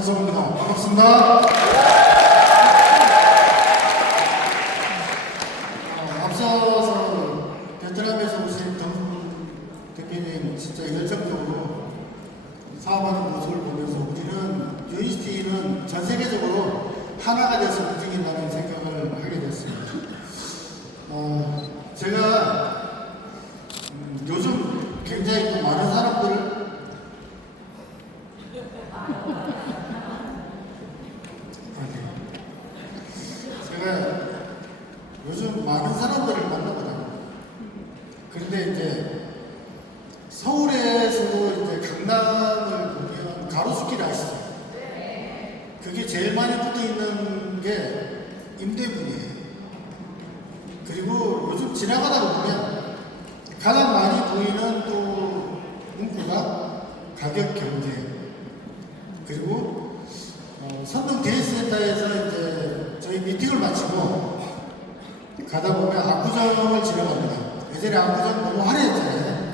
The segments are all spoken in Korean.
한성호입니다. 반갑습니다. 앞서서 베트남에서 오신 정 대표님 진짜 열정적으로 사업하는 모습을 보면서 우리는 UHT는 전 세계적으로 하나가 돼서 움직인다는 생각을 하게 됐습니다. 제가 요즘 굉장히 또 많은 사람들 제가 요즘 많은 사람들을 만나거든요. 그런데 이제 서울에서도 이제 강남을 보면 가로수길 아시죠? 그게 제일 많이 붙어 있는 게 임대분이에요. 그리고 요즘 지나가다 보면 가장 많이 보이는 또 문구가 가격 경제. 그리고 선릉 데이센터에서 이제 저희 미팅을 마치고 가다 보면 압구정을 지나갑니다. 예전에 압구정 너무 화려했잖아요.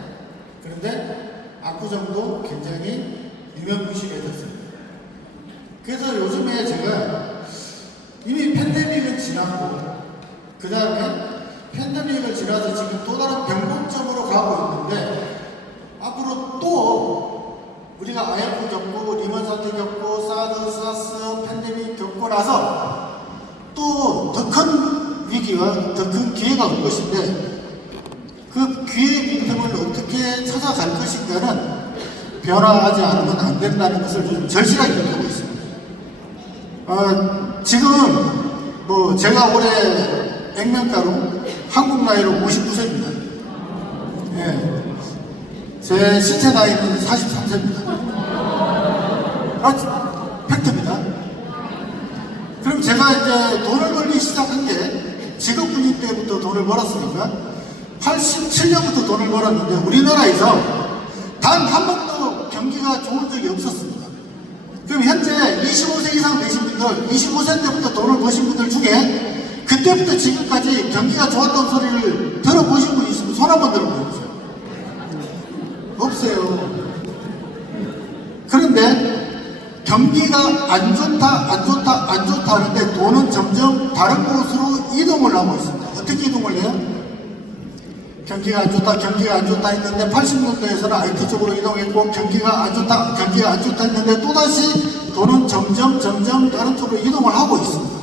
그런데 압구정도 굉장히 유명무실해졌습니다. 그래서 요즘에 제가 이미 팬데믹은 지났고 그 다음에 팬데믹을 지나서 지금 또 다른 변곡점으로 가고 있는데 앞으로 또 우리가 IMF 겪고 리먼 사태 겪고 사드, 사스, 팬데믹 겪고 나서 또 더 큰 위기와 더 큰 기회가 올 것인데 그 기회 빈틈을 어떻게 찾아갈 것인가는 변화하지 않으면 안 된다는 것을 좀 절실하게 느끼고 있습니다. 지금 뭐 제가 올해 액면가로 한국 나이로 59세입니다. 예. 제 신체 나이는 43세입니다. 팩트입니다. 그럼 제가 이제 돈을 벌기 시작한 게 직업군인 때부터 돈을 벌었으니까 87년부터 돈을 벌었는데 우리나라에서 단 한 번도 경기가 좋은 적이 없었습니다. 그럼 현재 25세 이상 되신 분들, 25세 때부터 돈을 버신 분들 중에 그때부터 지금까지 경기가 좋았던 소리를 들어보신 분이 있으면 손 한번 들어보세요. 없어요. 그런데 경기가 안 좋다 하는데 돈은 점점 다른 곳으로 이동을 하고 있습니다. 어떻게 이동을 해요? 경기가 안 좋다 했는데 80년대에서는 IT 쪽으로 이동했고 경기가 안 좋다 했는데 또다시 돈은 점점 다른 쪽으로 이동을 하고 있습니다.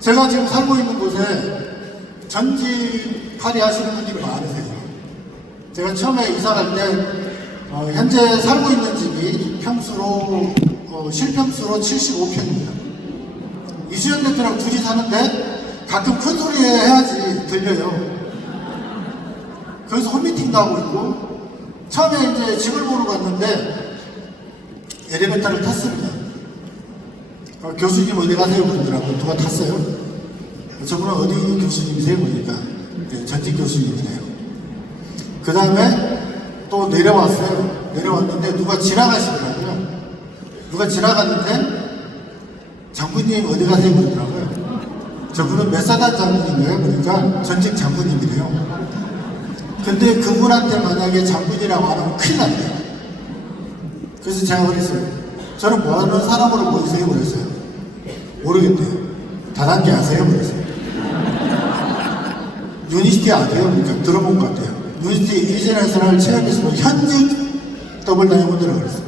제가 지금 살고 있는 곳에 전지팔이 하시는 분들이 많으세요. 제가 처음에 이사 갈 때 현재 살고 있는 집이 평수로 실평수로 75평입니다. 이수연 대표랑 둘이 사는데 가끔 큰 소리 해야지 들려요. 거기서 홈미팅도 하고 있고 처음에 이제 집을 보러 갔는데 엘리베이터를 탔습니다. 교수님 어디 가세요? 그러더라고요. 누가 탔어요? 저분은 어디 교수님이세요? 보니까 전직 교수님이네요. 그 다음에 또 내려왔어요. 내려왔는데 누가 지나가시더라고요. 누가 지나갔는데 장군님 어디 가세요? 그러더라고요. 저분은 몇 사단 장군인가요? 그러니까 전직 장군님이래요. 근데 그분한테 만약에 장군이라고 하면 큰일 납니다. 그래서 제가 그랬어요. 저는 뭐 하는 사람으로 보이세요? 그랬어요. 모르겠대요. 다단계 아세요? 그랬어요. 유니시티 아세요? 그러니까 들어본 것 같아요. 유니시티 이전에서는 체험했으면 현직 더블 다이아몬드라고 그랬어요.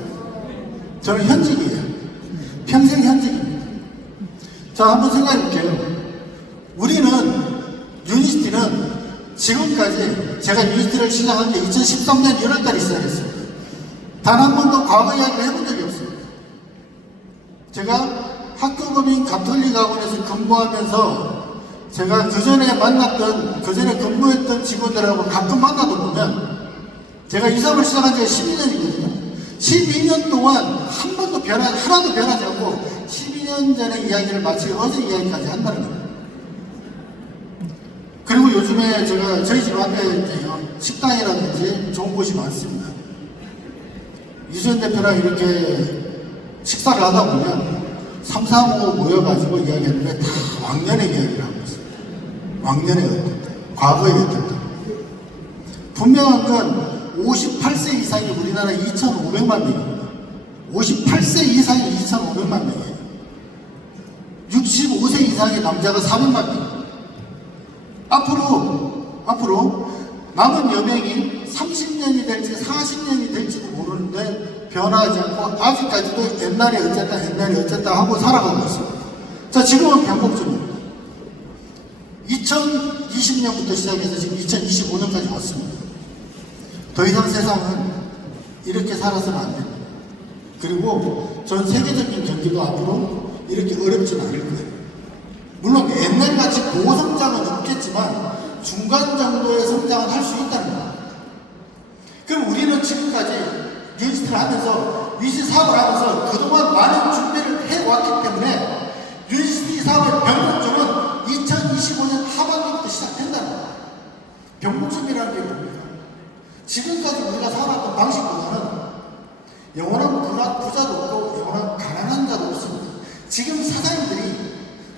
저는 현직이에요. 평생 현직입니다. 자, 한번 생각해 볼게요. 우리는 유니시티는 지금까지 제가 유니시티를 시작한 게 2013년 1월달에 시작했습니다. 단 한 번도 과거 이야기를 해본 적이 없습니다. 제가 학교법인 가톨릭 학원에서 근무하면서 제가 그전에 근무했던 직원들하고 가끔 만나다 보면 제가 이 사업을 시작한 지가 12년이거든요. 12년 동안 한 번도 하나도 변하지 않고 12년 전의 이야기를 마치 어제 이야기까지 한다는 겁니다. 그리고 요즘에 제가 저희 집 앞에 식당이라든지 좋은 곳이 많습니다. 이수연 대표랑 이렇게 식사를 하다 보면 3, 4, 5 모여가지고 이야기하는데 다 왕년의 이야기를 하고 있어요. 왕년의 어떤 때, 과거의 어떤 때. 분명한 건 58세 이상이 우리나라 2,500만 명입니다. 58세 이상이 2,500만 명이에요. 65세 이상의 남자가 400만 명. 앞으로 남은 여명이 30년이 될지 40년이 될지도 모르는데 변화하지 않고 아직까지도 옛날에 어쨌다 하고 살아가고 있습니다. 자, 지금은 변곡점입니다. 2020년부터 시작해서 지금 2025년까지 왔습니다. 더 이상 세상은 이렇게 살아서는 안 됩니다. 그리고 전 세계적인 경기도 앞으로 이렇게 어렵지는 않을 거예요. 물론 옛날같이 고성장은 없겠지만 중간 정도의 성장은 할 수 있다는 거예요. 그럼 우리는 지금까지 유니스트를 하면서 위시 사업을 하면서 그동안 많은 준비를 해왔기 때문에 유니스트 사업의 변곡점은 2025년 하반기부터 시작된다는 거예요. 변곡점이라는 게 뭡니까? 지금까지 우리가 살아왔던 방식보다는 영원한 부자도 없고 영원한 가난한 자도 없습니다. 지금 사장님들이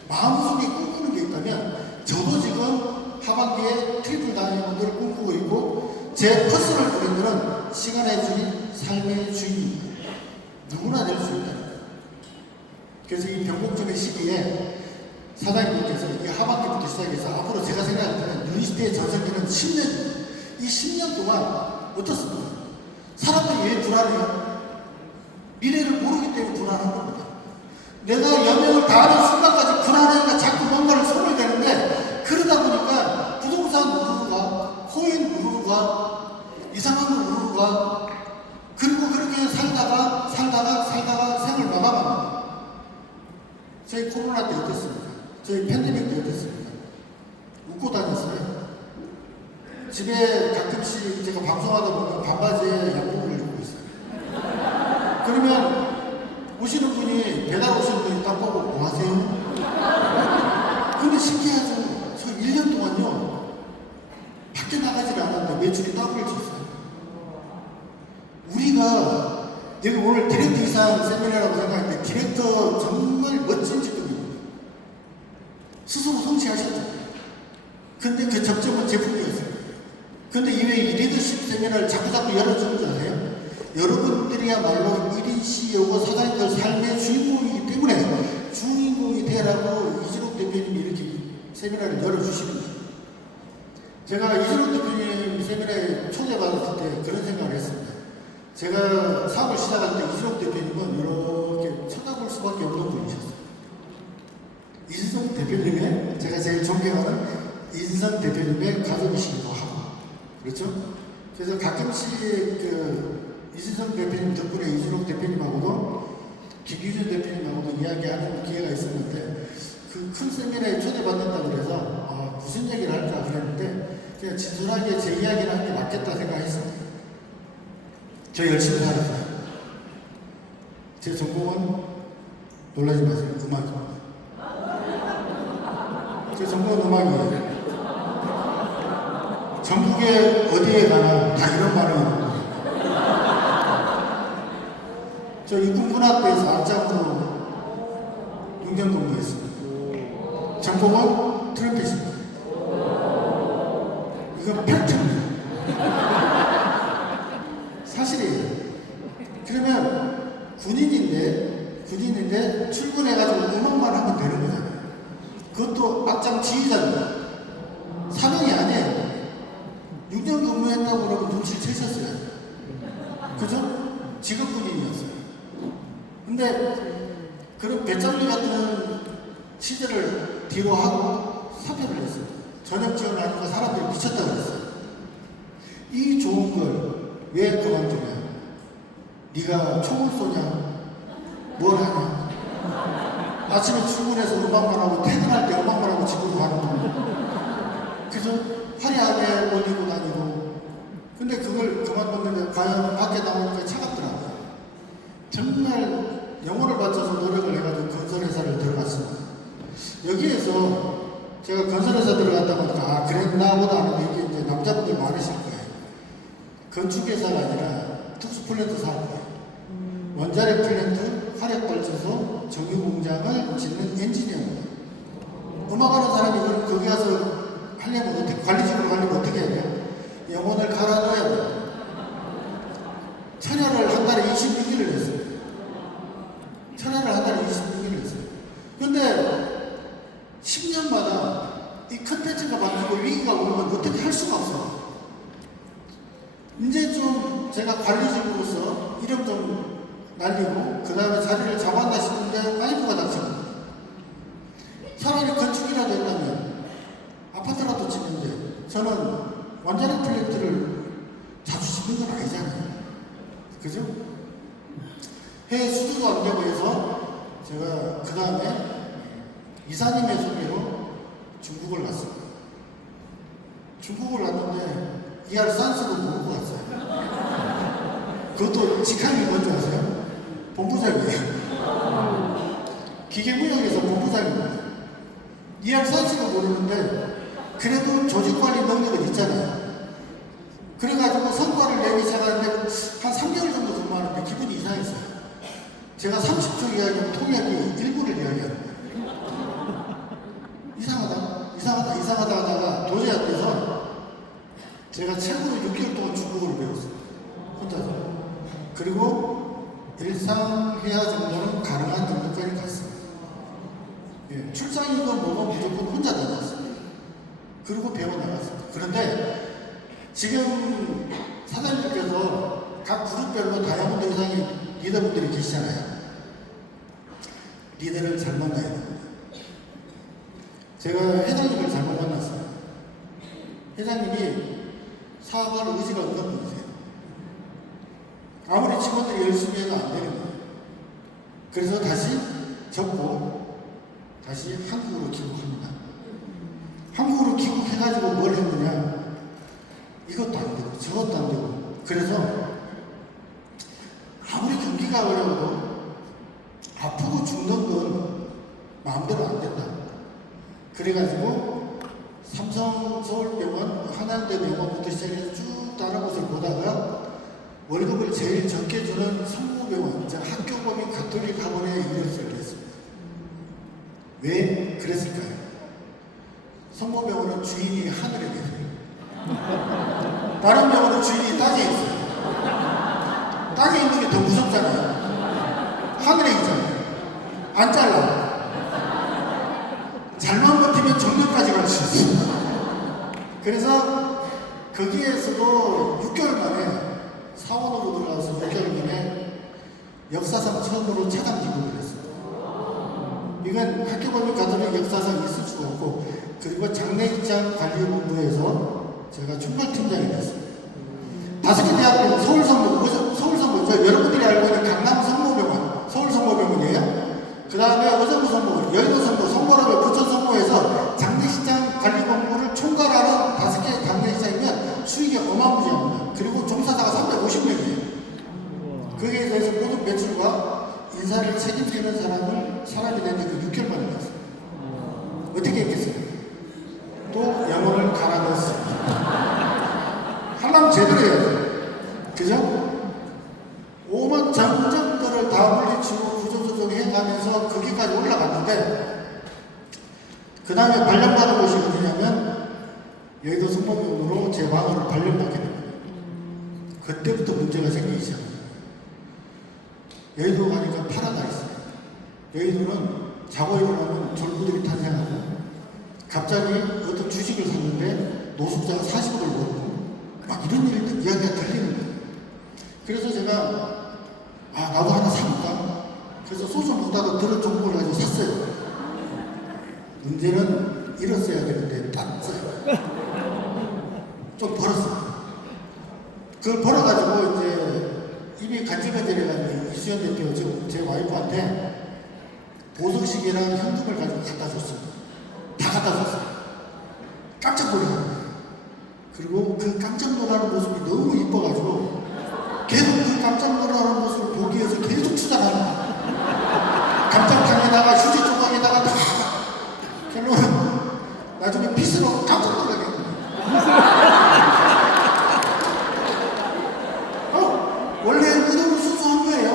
마음속에 꿈꾸는 게 있다면 저도 지금 하반기에 트리플 다이아몬드를 꿈꾸고 있고 제 퍼스널 브랜드는 시간의 주인, 삶의 주인입니다. 누구나 될 수 있다. 그래서 이 변곡점의 시기에 사장님께서 이 하반기부터 시작해서 앞으로 제가 생각할 때는 유니스트의 전성기는 10년, 이 10년 동안 어떻습니까? 사람들이 왜 불안해요? 미래를 모르기 때문에 불안한 겁니다. 내가 여명을 다하는 순간까지 불안하니까 자꾸 뭔가를 손을 대는데 그러다 보니까 부동산 우르르가 코인 우르르가 이상한 거 우르르가 그리고 그렇게 살다가 생을 마감합니다. 저희 코로나 때 어땠습니까? 저희 팬데믹 때 어땠습니까? 웃고 다녔어요. 집에 가끔씩 제가 방송하다 보면 반바지에 양복을 입고 있어요. 그러면 오시는 분이, 배달 오시는 분이 딱 보고 뭐 하세요? 근데 신기하죠. 저 1년 동안요, 밖에 나가질 않았는데 매출이 더블을 쳤어요. 우리가, 여기 오늘 디렉터 이상 세미나라고 생각하는데, 디렉터 정말 멋진 직업입니다. 스스로 성취하셨죠. 근데 그 접점은 제품이었어요. 근데 이외에 리더십 세미나를 자꾸 열어주는 줄 아세요? 여러분들이야말로 1인 CEO고 사장님들 삶의 주인공이기 때문에 주인공이 되라고 이진욱 대표님이 이렇게 세미나를 열어주시는 거예요. 제가 이진욱 대표님 세미나에 초대받았을 때 그런 생각을 했습니다. 제가 사업을 시작할 때 이진욱 대표님은 이렇게 쳐다볼 수밖에 없는 분이셨어요. 이진욱 대표님의, 제가 제일 존경하는 인선 대표님의 가족이시기도 하고, 그렇죠? 그래서 가끔씩 이진성 대표님 덕분에 이준옥 대표님하고도 김규준 대표님하고도 이야기하는 기회가 있었는데 그 큰 세미나에 초대받는다고 그래서 무슨 얘기를 할까 그랬는데 그냥 진솔하게 제 이야기를 하는 게 맞겠다 생각했습니다. 저 열심히 살았어요. 제 전공은 놀라지 마세요. 음악입니다. 제 전공은 음악이에요. 전국에 어디에 가나 다 이런 말을 합니다. 저 육군군학교에서 앞장으로 6년 공부했습니다. 전공은 트럼펫입니다. 이건 팩트입니다. 사실이에요. 그러면 군인인데 출근해가지고 음악만 하면 되는 거잖아요. 그것도 악장 지휘자입니다. 사명이 아니에요. 6년 근무했다고 그러고 눈치를 채셨어요. 그죠? 직업군인이었어요. 근데 그런 배짱리 같은 시절을 뒤로 하고 사표를 했어요. 전역 지원하니까 사람들이 미쳤다고 그랬어요. 이 좋은 걸 왜 그만두냐? 네가 총을 쏘냐? 뭘 하냐? 아침에 출근해서 음악만 하고 퇴근할 때 음악만 하고 집으로 가는 거야. 그죠? 화려하게 올리고 다니고. 근데 그걸 그만뒀는데 과연 밖에 나오니까 차갑더라고요. 정말 영혼을 바쳐서 노력을 해가지고 건설회사를 들어갔습니다. 여기에서 제가 건설회사 들어갔다 보니까 그랬나 보다 하는데 이게 이제 남자분들 많으실 거예요. 건축회사가 아니라 특수플랜트 사업이에요. 원자력 플랜트, 화력발전소, 정유공장을 짓는 엔지니어입니다. 음악하는 사람이 거기 가서 하려면 어떻게, 관리직으로 가려면 어떻게 해야 돼요? 영혼을 갈아 넣어야 돼요. 참여를 한 달에 26일을 했어요. 다니고 그 다음에 자리를 잡았나 싶은데 와이프가 다치고 차라리 건축이라도 했다면 아파트라도 짓는데 저는 완전한 플랫들을 자주 짓는 건 아니잖아요. 그죠? 해외 수주도 안 되고 해서 제가 그 다음에 이사님의 소개로 중국을 갔어요. 중국을 갔는데 ER 산스도 모르고 갔어요. 그것도 직항이 뭔지 아세요? 본부장이에요. 기계무역에서 본부장입니다. ER 산스도 모르는데 그래도 조직관리 능력은 있잖아요. 그래가지고 성과를 내기 시작하는데 한 3개월 정도 근무하는데 기분이 이상했어요. 제가 30초 이야기하면 통역이 1분을 이야기하는 거예요. 이상하다 하다가 도저히 안 돼서 제가 최고로 6개월 동안 중국어를 배웠어요. 혼자서. 그리고 일상회화 정도는 가능한 정도까지 갔어요. 예, 출장이건 뭐건 무조건 혼자 다녔어요. 그리고 배워나갔어요. 그런데 지금 사장님께서 각 그룹별로 다양한 이상의 리더분들이 계시잖아요. 리더를 잘 만나야 됩니다. 제가 회장님을 잘못 만났어요. 회장님이 사업할 의지가 없는 분이세요. 아무리 직원들이 열심히 해도 안 되는 거예요. 그래서 다시 접고 다시 한국으로 귀국합니다. 한국으로 귀국해가지고 뭘 했느냐? 이것도 안 되고 저것도 안 되고 그래서 아무리 경기가 어려워도 아프고 죽는 건 마음대로 안 된다. 그래가지고 삼성 서울병원 한양대 병원부터 시작해서 쭉 다른 곳을 보다가 월급을 제일 적게 주는 성모병원, 학교법인 가톨릭 학원에 일을 했습니다. 왜 그랬을까요? 성모병원은 주인이 하늘에 계세요. 다른 병원은 주인이 땅에 있어요. 땅에 있는 게 더 무섭잖아요. 하늘에 있잖아요. 안 잘라. 잘만 버티면 정년까지 갈 수 있어요. 그래서 거기에서도 6개월 만에 사원으로 들어가서 6개월 만에 역사상 처음으로 차장 기록을 했어요. 이건 학교법인 가톨릭 역사상 있을 수가 없고 그리고 장례입장 관리본부에서 제가 총괄팀장이 됐어요. 5개 대학교 서울성모, 여러분들이 알고 있는 강남 성모병원, 서울성모병원이에요. 그 다음에 어정부 성모, 여의도 성모, 성모라고 부천 성모에서 장례식장 관리본부를 총괄하는 5개 장례식장이면 수익이 어마무지합니다. 그리고 종사자가 350명이에요. 거기에 대해서 모든 매출과 인사를 책임지는 사람이 되는데 그 6개월 만에 갔어요. 어떻게 했겠어요? 또 영혼을 갈아 넣었습니다. 하려면 제대로 해야죠. 그죠? 5만 장정들을 다 물리치고 구조조정해가면서 거기까지 올라갔는데 그 다음에 발령받은 곳이 어디냐면 여의도 성모병원으로 제 방을 발령받게 됩니다. 그때부터 문제가 생기기 시작합니다. 여의도 가니까 파라다이스. 여의도는 자고 일어나면 졸부들이 탄생하고 갑자기 어떤 주식을 샀는데 노숙자가 40억을 벌고 막 이런 이야기가 들리는 거예요. 그래서 제가 나도 하나 사볼까? 그래서 소주 먹다가 들은 정보를 가지고 샀어요. 문제는 잃었어야 되는데 땄어요. 좀 벌었어요. 그걸 벌어가지고 이제 입이 간질간질해가지고 이수연 대표 지금 제 와이프한테 보석시계랑 현금을 가지고 갖다 줬어요. 다 갖다 줬어요. 깜짝 놀라는 거예요. 그리고 그 깜짝 놀라는 모습이 너무 이뻐가지고 계속 그 깜짝 놀라는 모습을 보기 위해서 계속 투자하는 거예요. 깜짝탕에다가 휴지 조각에다가 다 결론은 나중에 피스로 깜짝 놀라게 원래 의도는 순수한 거예요.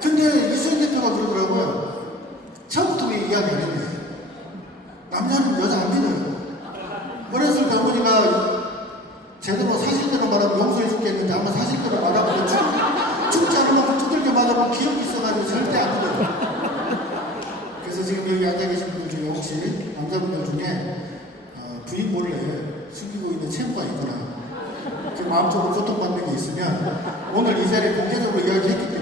근데 이수연 대표가 그러더라고요. 처음부터 왜 이야기 안 했냐. 남자는 여자 안 믿어요. 어렸을 때 어머니가 제대로 사실대로 말하면 용서해 줄겠는데 아마 사실대로 말하면 죽지 않으면 두들겨 맞아보면 기억이 있어가지고 절대 안 믿어요. 그래서 지금 여기 앉아 계신 분들 중에 혹시 남자분들 중에 부인 몰래 숨기고 있는 채무가 있거나 그 마음적으로 고통받는 게 있으면 오늘 이 자리에 공개적으로 이야기했기 때문에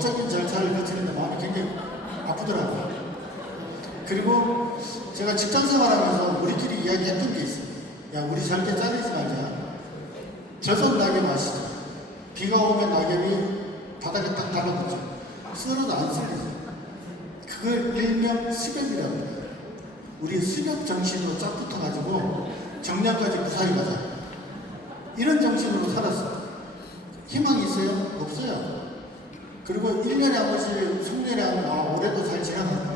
법적인 절차를 거치는데 마음이 굉장히 아프더라고요. 그리고 제가 직장 생활하면서 우리끼리 이야기했던 게 있어요. 야, 우리 절대 잘리지 말자. 젖은 낙엽 아시죠? 비가 오면 낙엽이 바닥에 딱 달라붙죠. 썰어도 안 썰리죠. 그걸 일명 수렵이라고 해요. 우리 수렵 정신으로 쫙 붙어가지고 정년까지 무사히 가자. 이런 정신으로 살았어요. 희망이 있어요? 없어요. 그리고 1년에 한 번씩, 3년에 한 번, 올해도 잘 지나간다.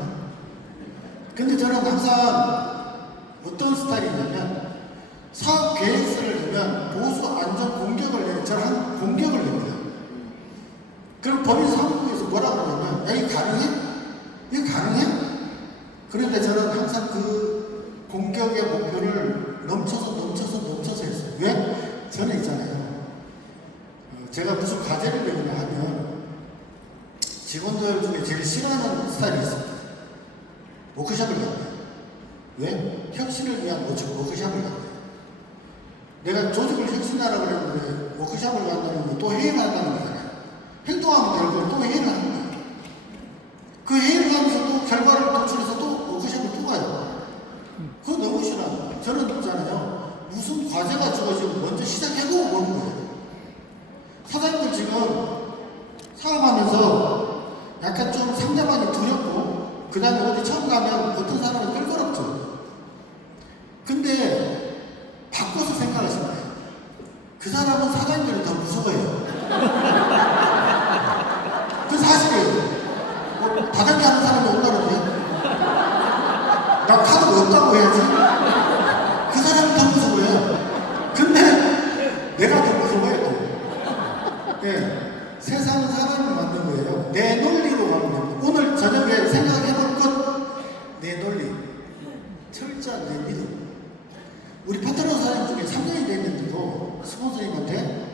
근데 저는 항상 어떤 스타일이냐면 사업 계획서를 내면 보수 안전 공격을 내요. 저는 한 공격을 냅니다. 그럼 법인 사무국에서 뭐라고 그러냐면 야, 이거 가능해? 이거 가능해? 그런데 저는 항상 그 공격의 목표를 넘쳐서 했어요. 왜? 저는 있잖아요. 제가 무슨 과제를 내거나 하면 직원들 중에 제일 싫어하는 스타일이 있습니다. 워크숍을 가요. 왜? 혁신을 위한 워크숍을 가요. 내가 조직을 혁신하라고 그랬는데 워크숍을 간다는 건 또 회의를 한다는 거잖아요. 행동하면 되고 또 회의를 하는 거예요. 그 회의를 하면서 또 결과를 도출해서 또 워크숍을 또 가요. 그거 너무 싫어요. 저는 있잖아요. 무슨 과제가 주어지면 먼저 시작해보고 보는 거예요. 사장님들 지금 사업하면서 약간 좀 상대방이 두렵고 그 다음에 어디 처음 가면 어떤 사람은 끌거럽죠. 근데 바꿔서 생각하시면 돼요. 그 사람은 사장님들이 더 무서워해요. 그 사실이에요. 뭐 다단계 하는 사람이 온다는데 나 카드가 없다고 해야지. 그 사람이 더 무서워해요. 근데 내가 더 무서워해요. 예, 세상은 사람을 만든 거예요. 내 논리로 가는 거예요. 오늘 저녁에 생각해볼 것, 내 논리, 철저한 내 믿음. 우리 파트너 사장 중에 3년이 됐는데도 스폰서님한테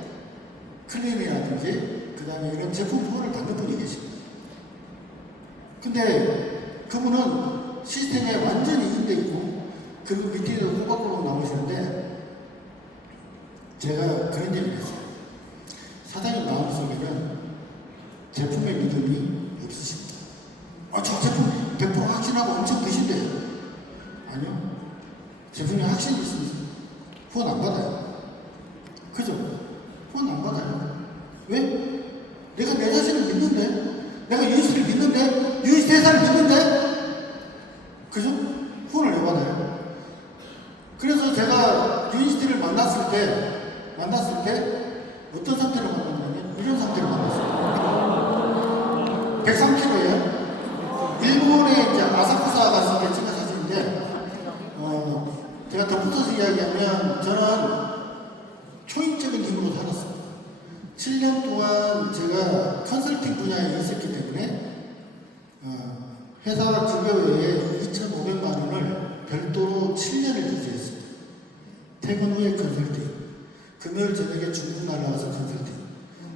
클레임이라든지 그 다음에 이런 제품 후원을 받는 분이 계십니다. 근데 그분은 시스템에 완전히 인데 있고 그리고 밑에도 꼬박꼬박 나오시는데 제가 그런 얘기를 했어요. 사장님 마음속에는 제품의 믿음이 없으십니다. 저 제품 100% 확신하고 엄청 드신대요. 아니요. 제품에 확신이 있으면 후원 안 받아요. 그죠? 후원 안 받아요. 왜? 내가 내 자신을 믿는데? 내가 유니스를 믿는데? 유니스 대사를 믿는데? 그죠? 후원을 왜 받아요? 그래서 제가 유니스를 만났을 때 어떤 상태로 만났냐면 이런 상태로 만났어요. 103kg예요. 일본에 이제 아사쿠사 갔을 때 찍은 사진인데 제가 덧붙여서 이야기하면 저는 초인적인 힘으로 살았어요. 7년 동안 제가 컨설팅 분야에 있었기 때문에 회사 급여 외에 2,500만 원을 별도로 7년을 유지했습니다. 퇴근 후에 컨설팅, 금요일 저녁에 중국 날아가서 컨설팅,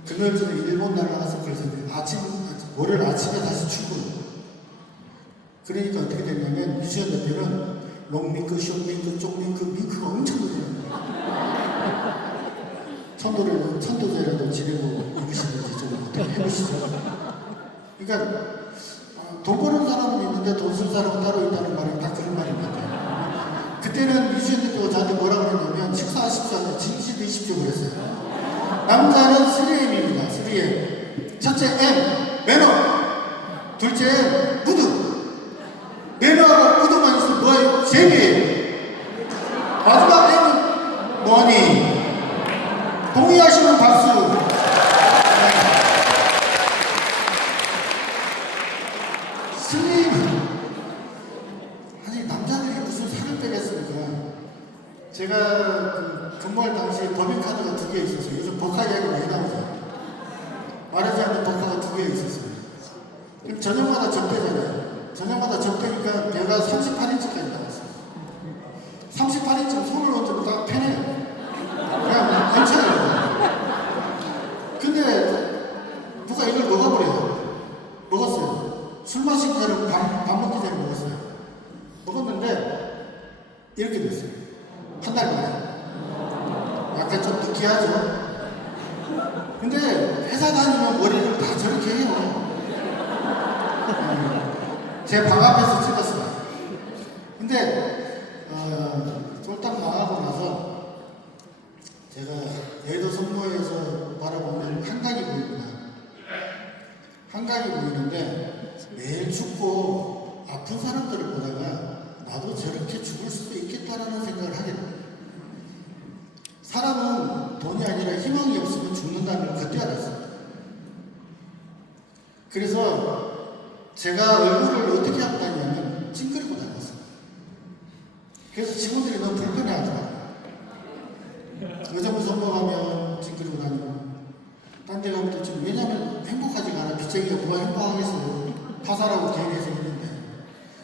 금요일 저녁에 일본 날아가서 컨설팅, 월요일 아침에 다시 출근. 그러니까 어떻게 됐냐면 유시연 대표는 롱밍크, 숏밍크, 쪽밍크, 밍크가 엄청 많아요. 천도제라도 지내고 입으시든지 좀 어떻게 해보시죠. 그러니까 돈 버는 사람은 있는데 돈 쓸 사람은 따로 있다는 말이 다 그런 말인 것 같아요. 그때는 유시연 대표가 저한테 뭐라 그랬냐면 식사하십시오 하고 진시 드십시오 그랬어요. 남자는 3M입니다. 3M. 첫째 M, 매너. 둘째 M, 무드. 매너하고 무드만 있으면 뭐예요? 재미예요. 마지막 M은 머니. 동의하시면 박수. 스님. 아니 남자들이 무슨 살을 빼겠습니까? 제가 근무할 당시에 법인카드가 2개 있었어요. 요즘 버카 이야기 많이 나오죠. 말하지 않는 버카가 2개 있었어요. 그럼 저녁마다 접대잖아요. 저녁마다 접대니까 배가 38인치까지 나왔어요. 38인치면 손을 얹으면 딱 편해요. 그냥 괜찮아요. 근데 누가 이걸 먹어버려요. 먹었어요. 술 마시기 전에 밥 먹기 전에 먹었어요. 먹었는데 이렇게 됐어요. 한 달 만에. 약간 좀 느끼하죠. 근데 회사 다니면 머리를 다 저렇게 해요. 제 방 앞에서 찍었어요. 근데 쫄딱 나가고 나서 제가 여의도 성모에서 바라보면 한강이 보이구나. 한강이 보이는데 매일 죽고 아픈 사람들을 보다가 나도 저렇게 죽을 수도 있겠다라는 생각을 하게 돼요. 사람은 돈이 아니라 희망이 없으면 죽는다는 걸 그때 알았어요. 그래서 제가 얼굴을 어떻게 하고 다니냐면 찡그리고 다녔어요. 그래서 직원들이 너무 불편해하더라고요. 의정부 선거 가면 찡그리고 다니고 딴 데 가면 또 지금 왜냐면 행복하지가 않아. 빚쟁이가 누가 행복하겠어요. 파산하고 개인 회생했는데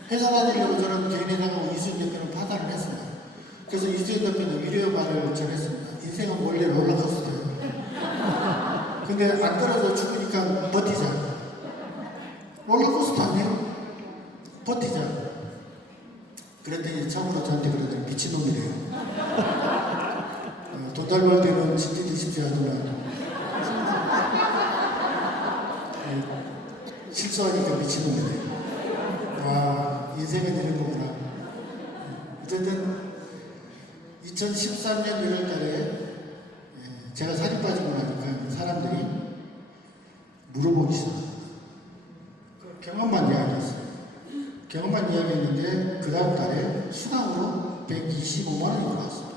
회사 다니려고 저는 개인 회생하고 이수연 대표는 파산을 했습니다. 그래서 이수연 대표는 위로의 말을 전했습니다. 인생은 원래 롤러코스터예요. 근데 안 떨어져 죽으니까 버티자. 롤러코스터 아니에요? 버티자. 그랬더니 처음으로 저한테 그러더니 미친놈이래요. 돈 잘 벌 때는 진지 드십시오 하더만 실수하니까 미친놈이래요. 와, 인생은 이런 거구나. 어쨌든 2013년 1월 달에 제가 살이 빠지고 나니까 사람들이 물어보기 시작했어요. 경험만 이야기했어요. 경험만 이야기했는데 그 다음 달에 수당으로 125만 원이 들어왔어요.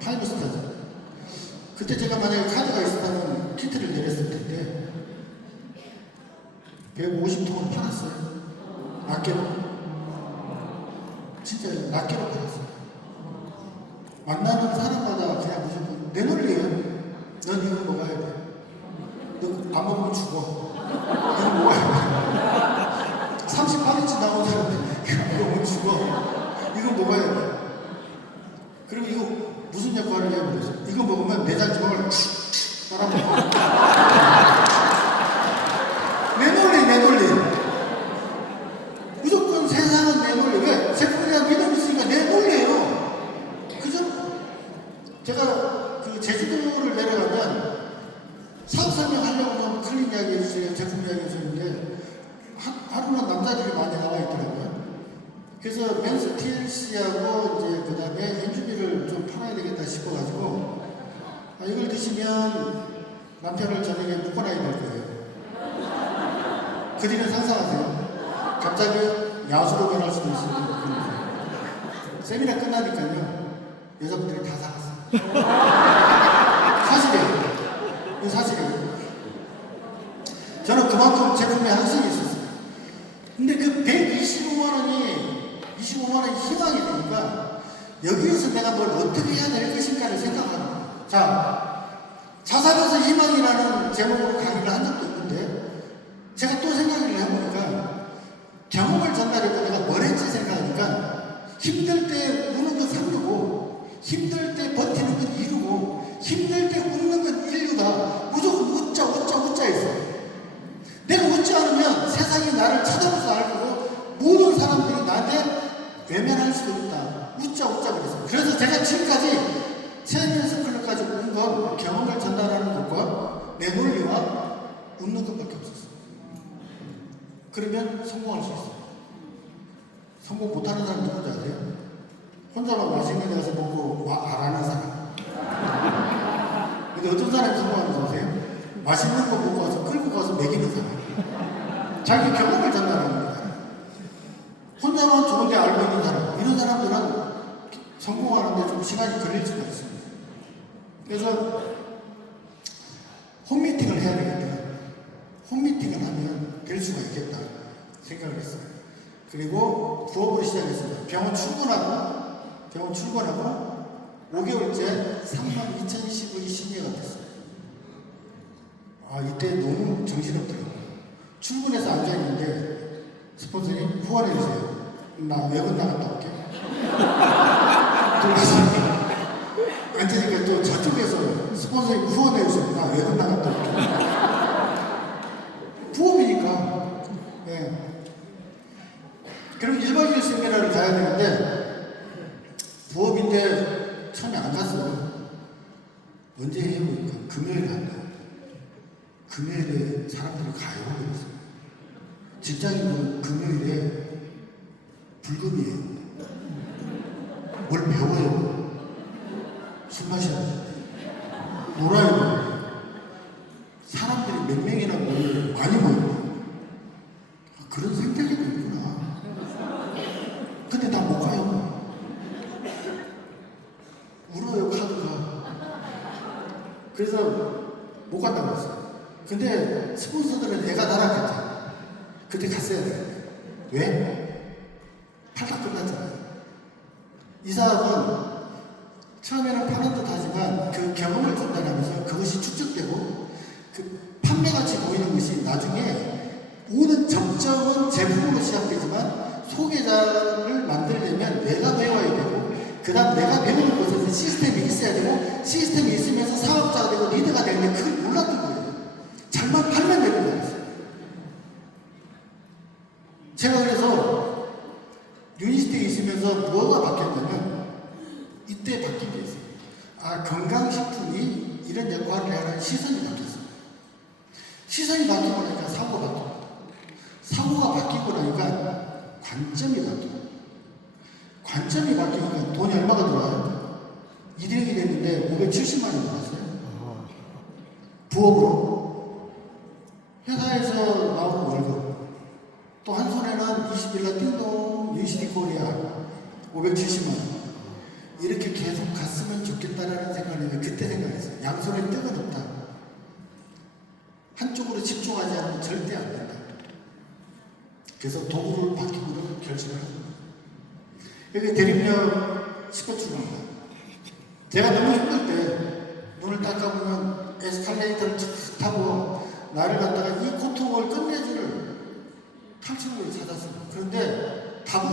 5스타죠. 그때 제가 만약에 카드가 있었다면 키트를 내렸을 텐데 150통을 팔았어요. 낱개로. 진짜 낱개로 팔았어요. 만나는 사람마다 그냥 무조건 내 논리예요. 넌 이거 먹어야 돼. 너 안 먹으면 죽어. 이거 먹어야 돼. 38인치 나온 사람들 이거 먹으면 죽어. 이거 먹어야 돼. 그리고 이거 무슨 역할을 해요? 그래서 이거 먹으면 내장 지방을 따라 먹어. 내 논리, 내 논리. 무조건 세상은 내 논리. 왜? 제품에 대한 믿음이 있으니까 내 논리예요. 그죠? 제가 그 제주도를 내려가면 사업 설명하려고 하면 클린 이야기 해주세요. 제품 이야기 해주는데 하루는 남자들이 많이 나와 있더라고요. 그래서 맨스 TLC하고 이제 그 다음에 엔주비를 좀 팔아야 되겠다 싶어가지고 이걸 드시면 남편을 저녁에 묶어놔야 될 거예요. 그 뒤는 상상하세요. 갑자기 야수로 변할 수도 있어요. 세미나 끝나니까요. 여자분들이 다 사갔어요. 사실이에요. 이거 사실이에요. 저는 그만큼 제품에 한승이 있었어요. 근데 그 125만 원이 25만 원이 희망이 되니까 여기에서 내가 뭘 어떻게 해야 될 것인가를 생각하는 거예요. 자, 자살에서 희망이라는 제목으로 강의를 한 적도 있는데 제가 또 생각을 해보니까 경험을 전달해도 내가 뭘 했지 생각하니까 힘들 때 우는 건 상류고 힘들 때 버티는 건 이루고 힘들 때 웃는 건 인류다. 무조건 웃자 있어. 내가 웃지 않으면 세상이 나를 쳐다보지 않을 거고 모든 사람들이 나한테 외면할 수도 있다. 웃자 그래서. 그래서 제가 지금까지 세연연습 클럽까지 온 건 경험을 전달하는 것과 내 논리와 웃는 것밖에 없었어요. 그러면 성공할 수 있어요. 성공 못하는 사람 누군지 아세요? 혼자만 맛있는 데 가서 먹고 안 하는 사람. 근데 어떤 사람이 성공하는 거 아세요? 맛있는 거 먹고 와서 끌고 가서 먹이는 사람. 자기 경험을 전달하는 거예요. 혼자만 좋은데 알고 있는 사람. 이런 사람들은 성공하는데 좀 시간이 걸릴 수가 있습니다. 그래서 홈미팅을 해야 되겠다. 홈미팅을 하면 될 수가 있겠다 생각을 했어요. 그리고 부업으로 시작했습니다. 병원 출근하고 5개월째 32,010원이 심리가 됐어요. 이때 너무 정신없더라고요. 출근해서 앉아있는데 스폰서님 후원해주세요. 나 외근 나갔다 올게. 앉으니까 또 저쪽에서 스폰서님 후원해주세요. 나 외근 나갔다 올게. 부업이니까. 네. 그럼 1박 2일 세미나를 가야 되는데 부업인데 처음에 안 갔어요. 언제 해요? 금요일에 간다. 금요일에 사람들이 가요. 그랬어요. 직장인은 금요일에 불금이에요. 뭘 배워요? 술 마셔야 돼. 놀아야 돼. 사람들이 몇 명이나 모여요. 많이 모여요. 아, 그런 생태계도 있구나. 근데 나 못 가요. 울어요, 카드가. 그래서 못 간다고 했어요. 근데 스폰서들은 애가 날아갔죠. 그때 갔어야 돼. 왜? 팔다 끝났잖아요. 이 사업은 처음에는 파는 듯 하지만 그 경험을 전달하면서 그것이 축적되고 그 판매같이 보이는 것이 나중에 모든 접점은 제품으로 시작되지만 소개자를 만들려면 내가 배워야 되고 그 다음 내가 배우는 것에서 시스템이 있어야 되고 시스템이 있으면서 사업자가 되고 리더가 되는데 그걸 몰랐던 거예요. 잘만 팔면 되는 거였어요. 제가 그래서 유니스트에 있으면서 뭐가 바뀌었냐면 이때 바뀐 게 있어요. 아, 건강식품이 이런 역할을 해야 하는 시선이 바뀌었어요. 시선이 바뀌고 나니까 사고가 바뀌고 사고가 바뀌고 나니까 관점이 바뀌고 관점이 바뀌니까 돈이 얼마가 들어와요? 1억이 됐는데 570만 원이 들어왔어요. 부업으로 회사에서 나오는 월급 또 한 손에는 20일날 띵동 유니시티 코리아 570만 원 이렇게 계속 갔으면 좋겠다라는 생각을 그때 생각했어요. 양손에 떡은 없다. 한쪽으로 집중하지 않으면 절대 안 된다. 그래서 도구를 바뀌기로 결심을 합니다. 여기 대림역 스포츠공항 제가 너무 힘들 때 눈을 딱 감으면 에스컬레이터를 쭉 타고 나를 갖다가 이 고통을 끝내주는 탈출구를 찾았습니다. 그런데 답은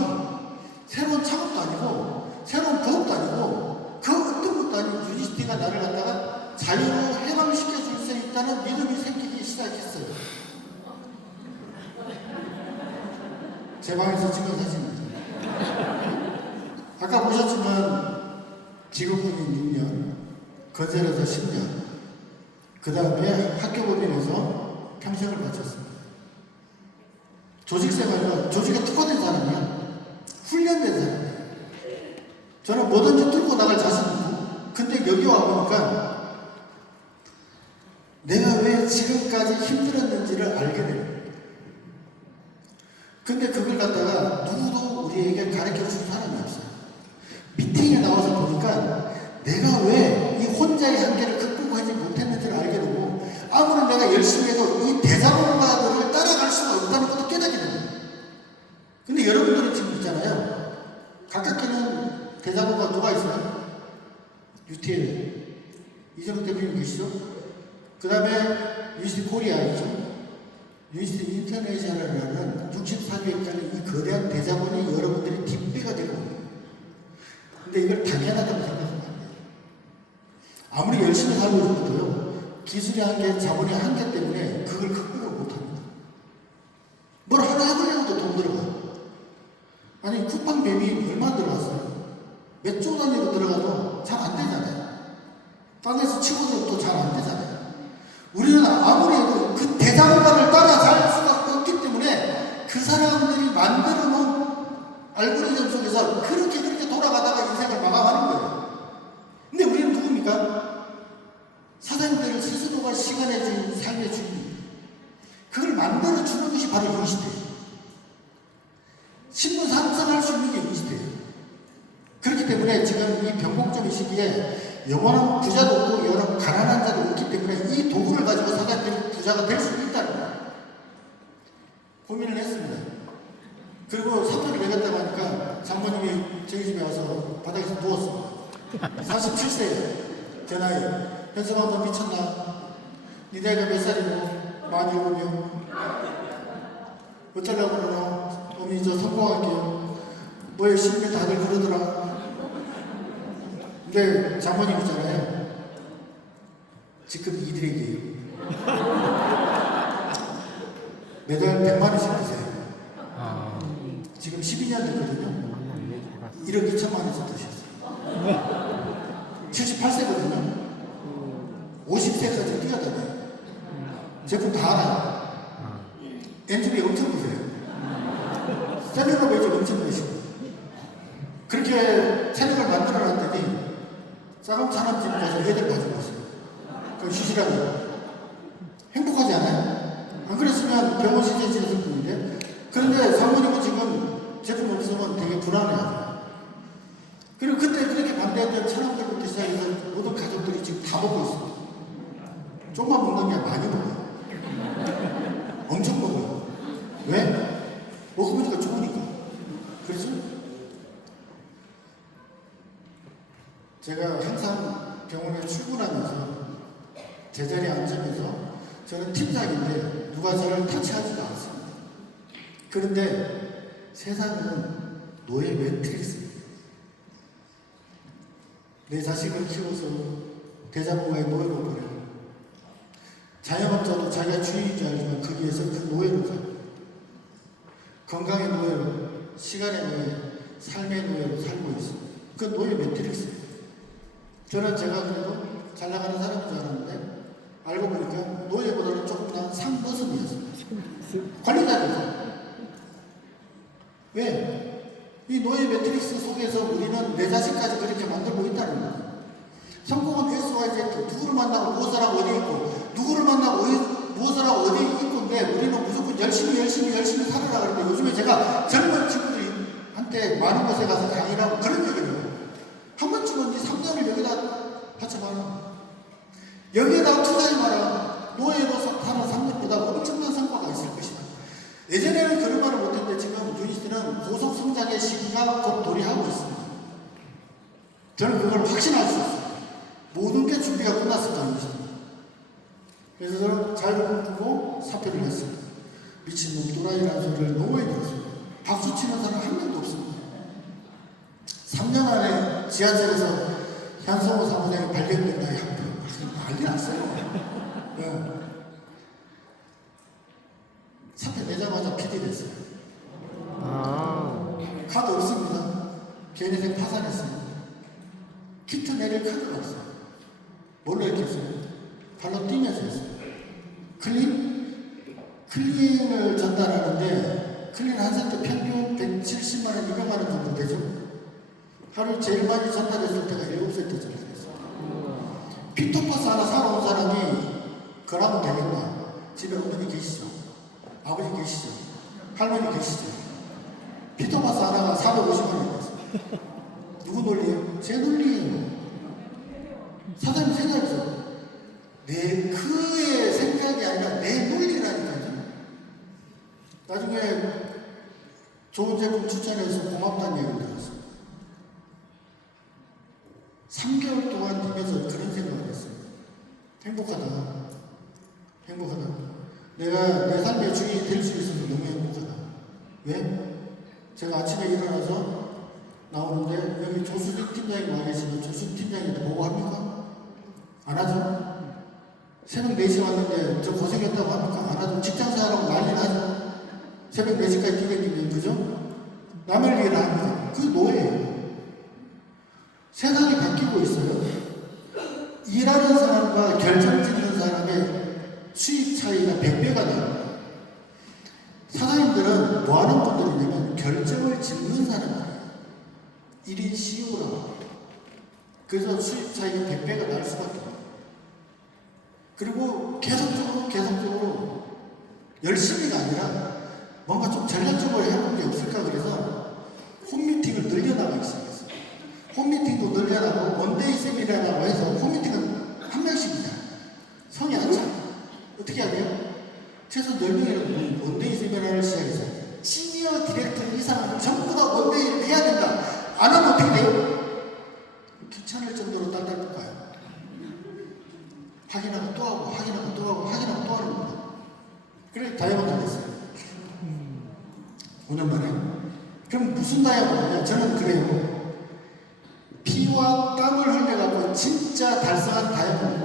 새로운 창업도 아니고 새로운 부업도 아니고 그 어떤 것도 아니고 유니스티가 나를 갖다가 자유로 해방시켜 줄 수 있다는 믿음이 생기기 시작했어요. 제 방에서 찍은 사진입니다. 아까 보셨지만 직업군인 6년, 건설에서 10년, 그 다음에 학교법인에서 평생을 마쳤습니다. 조직생활은 조직에 특화된 사람이야. 훈련된 사람이야. 저는 뭐든지 뚫고 나갈 자신 있고, 근데 여기 와보니까 내가 왜 지금까지 힘들었는지를 알게 돼요. 근데 그걸 갖다가 누구도 우리에게 가르쳐 준 사람이 없어요. 미팅에 나와서 보니까 내가 왜 이 혼자의 한계를 극복하지 못했는지를 알게 되고 아무리 내가 열심히 해도 이 대자본가들을 따라갈 수가 없다는 것도 깨닫게 됩니다. 근데 여러분들은 지금 있잖아요. 가깝게는 대자본가 누가 있어요? UTL 이재명 대표님 계시죠? 그 다음에 유니스티 코리아 있죠? 유니스티 인터내셔널이라는 64개국짜리 이 거대한 대자본이 여러분들이 뒷배가 되고 있는 거예요. 근데 이걸 당연하다고 생각하면 안 돼요. 아무리 열심히 살고 있어도요, 기술의 한계, 자본의 한계 때문에 그걸 극복을 못합니다. 뭘 하나 해보려고도 돈 들어가요. 아니, 쿠팡뱀이 얼마 들어갔어요? 몇 조 단위로 들어가도 잘 안 되잖아요. 땅에서 치고도 또 잘 안 되잖아요. 우리는 아무리 해도 그 대자본가를 따라갈 수가 없기 때문에 그 사람들이 만들어 놓은 알고리즘 속에서 그렇게 돌아가다가 인생을 마감하는 거예요. 근데 우리는 누굽니까? 사장님들 스스로가 시간의 주인, 삶의 주인. 그걸 만들어 주는 것이 바로 유니스트예요. 신분 상승할 수 있는 게 유니스트예요. 그렇기 때문에 지금 이 변곡점 이 시기에 영원한 부자도 없고 여러 가난한 자도 없기 때문에 이 도구를 가지고 사장님들이 부자가 될 수 있다는 거예요. 고민을 했습니다. 그리고 사표를 내겠다고 하니까 장모님이 저희 집에 와서 바닥에서 누웠습니다. 47세예요. 제 나이. 현수가 너 미쳤나? 니 나이가 몇 살이고? 많이 오면 어쩌려고 그러노? 어머니 저 성공할게요. 뭐 열심히 다들 그러더라. 근데 장모님 있잖아요. 지금 이들에게요. 매달 100만 원씩 드세요. 지금 12년 됐거든요. 1억 2천만 원씩 드셨어요. 78세거든요. 50세까지 뛰어다녀요. 제품 다 알아요. 엔진이 엄청 드세요. 쌍암 차남집 가서 애들 가지고 있어요. 그 휴지라고. 행복하지 않아요? 안 그랬으면 병원 시대 지냈을 뿐인데. 그런데 사모님은 지금 제품 없으면 되게 불안해하죠. 그리고 그때 그렇게 반대했던 차남들부터 시작해서 모든 가족들이 지금 다 먹고 있어요. 조금만 먹는 게 많이 먹어요. 엄청 먹어요. 왜? 먹어보니까 좋으니까. 그렇죠? 제가 항상 병원에 출근하면서 제자리에 앉으면서 저는 팀장인데 누가 저를 타치하지도 않습니다. 그런데 세상은 노예 매트릭스입니다. 내 자식을 키워서 대자본가의 노예로 버려요. 자영업자도 자기가 주인인 줄 알지만 거기에서 그 노예로 가요. 건강의 노예로, 시간의 노예, 삶의 노예로 살고 있어요. 그 노예 매트릭스예요. 저는 제가 그래도 잘 나가는 사람인 줄 알았는데 알고 보니까 노예보다는 조금 더 상버섯이었어요. 관리자들이죠. 왜? 이 노예 매트릭스 속에서 우리는 내 자식까지 그렇게 만들고 있다는 거예요. 성공은 XYZ, 누구를 만나고 무엇을 하고 어디 있고, 누구를 만나고 무엇을 하고 어디 있고인데 우리는 무조건 열심히 살아라 그러는데 요즘에 제가 젊은 친구들한테 많은 곳에 가서 강의를 하고 그런 얘기를 해요. 한 번쯤은 네 3년을 여기다 바쳐봐라. 여기에다 투자해 마라. 노예로 사는 3년보다 엄청난 성과가 있을 것이다. 예전에는 그런 말을 못했는데 지금 유니스는 고속 성장의 시기가 곧 도래하고 있습니다. 저는 그걸 확신할 수 있어요. 모든 게 준비가 끝났었다는 것입니다. 그래서 저는 자유를 꿈꾸고 사표를 했습니다. 미친놈 또라이라는 소리를 너무 많이 들었습니다. 박수 치는 사람 한 명도 없습니다. 3년 안에 지하철에서 현성호 사무장이 발견된다. 난리 났어요. 네. 사표 내자마자 PD 됐어요. 카드 없습니다. 개인회생 파산했습니다. 키트 내릴 카드가 없어요. 뭘로 이렇게 했어요? 발로 뛰면서 했어요. 클린을 전달하는데 클린 한 세트 평균 170만원, 200만원 정도 되죠? 하루 제일 많이 전달했을 때가 7세트 전달했어요. 피터파스 하나 사러 온 사람이 그러면 되겠나? 집에 어머니 계시죠? 아버지 계시죠? 할머니 계시죠? 피터파스 하나가 450만원 됐어요. 누구 논리예요? 제 논리예요. 사장님 생각해서 그의 생각이 아니라 내 논리라니까요. 나중에 좋은 제품 추천해서 고맙다는 얘기를 들었어요. 3개월 동안 뛰면서 그런 생각을 했어요. 행복하다. 내가 내 삶의 주인이 될 수 있어서 너무 행복하다. 왜? 제가 아침에 일어나서 나오는데 여기 조수진 팀장이 와 계시면 조수진 팀장이 뭐고 합니까? 안 하죠? 새벽 4시에 왔는데 저 고생했다고 합니까? 안 하죠? 직장생활하고 난리 나죠? 새벽 4시까지 뛰겠는데 그죠? 남을 위해 합니다. 그 노예예요. 세상이 바뀌고 있어요. 일하는 사람과 결정짓는 사람의 수입 차이가 100배가 납니다. 사장님들은 뭐 하는 분들이냐면 결정을 짓는 사람이에요. 1인 CEO라고. 그래서 수입 차이가 100배가 날 수밖에 없어요. 그리고 계속적으로 열심히가 아니라 뭔가 좀 전략적으로 해볼 게 없을까 그래서 홈미팅을 늘려나가기 시작했어요. 홈미팅도 늘려나가고 원데이 세미나라고 해서 홈미팅은 한 명씩이잖아요. 성이 안 차. 어떻게 해야 돼요? 최소 10명이라도 원데이 세미나를 시작해서 시니어 디렉터 이상은 전부 다 원데이를 해야 된다. 안 하면 어떻게 돼요? 귀찮을 정도로 딸딸 볶아요. 확인하고 또 하고 확인하고 또 하는 겁니다. 그래 다이아몬드 됐어요. 5년 만에. 그럼 무슨 다이아몬드냐? 저는 그래요. 피와 땀을 흘려가고 진짜 달성한 다이아몬드.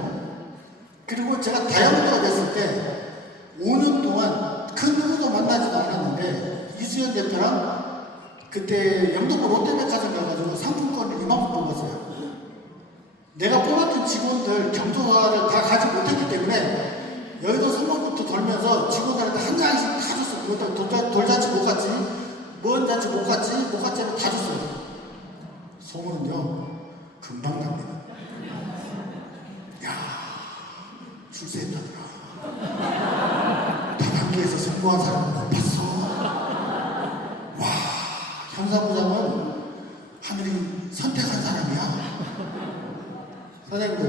그리고 제가 다이아몬드가 됐을 때 5년 동안 그 누구도 만나지도 않았는데 이수연 대표랑 그때 영등포 롯데백화점 가가지고 상품권을 이만큼 뽑았어요. 내가 뽑았던 직원들 경조사를 다 가지 못했기 때문에 여의도 선거부터 돌면서 직원들한테 한 장씩 다 줬어요. 돌잔치 못 갔지? 뭔 잔치 못 갔지? 못 갔지? 다 줬어요. 소문은요 금방 납니다. 야, 출세했다더라. 다단계에서 성공한 사람은 못 봤어. 와, 형사부장은 하늘이 선택한 사람이야. 사장님,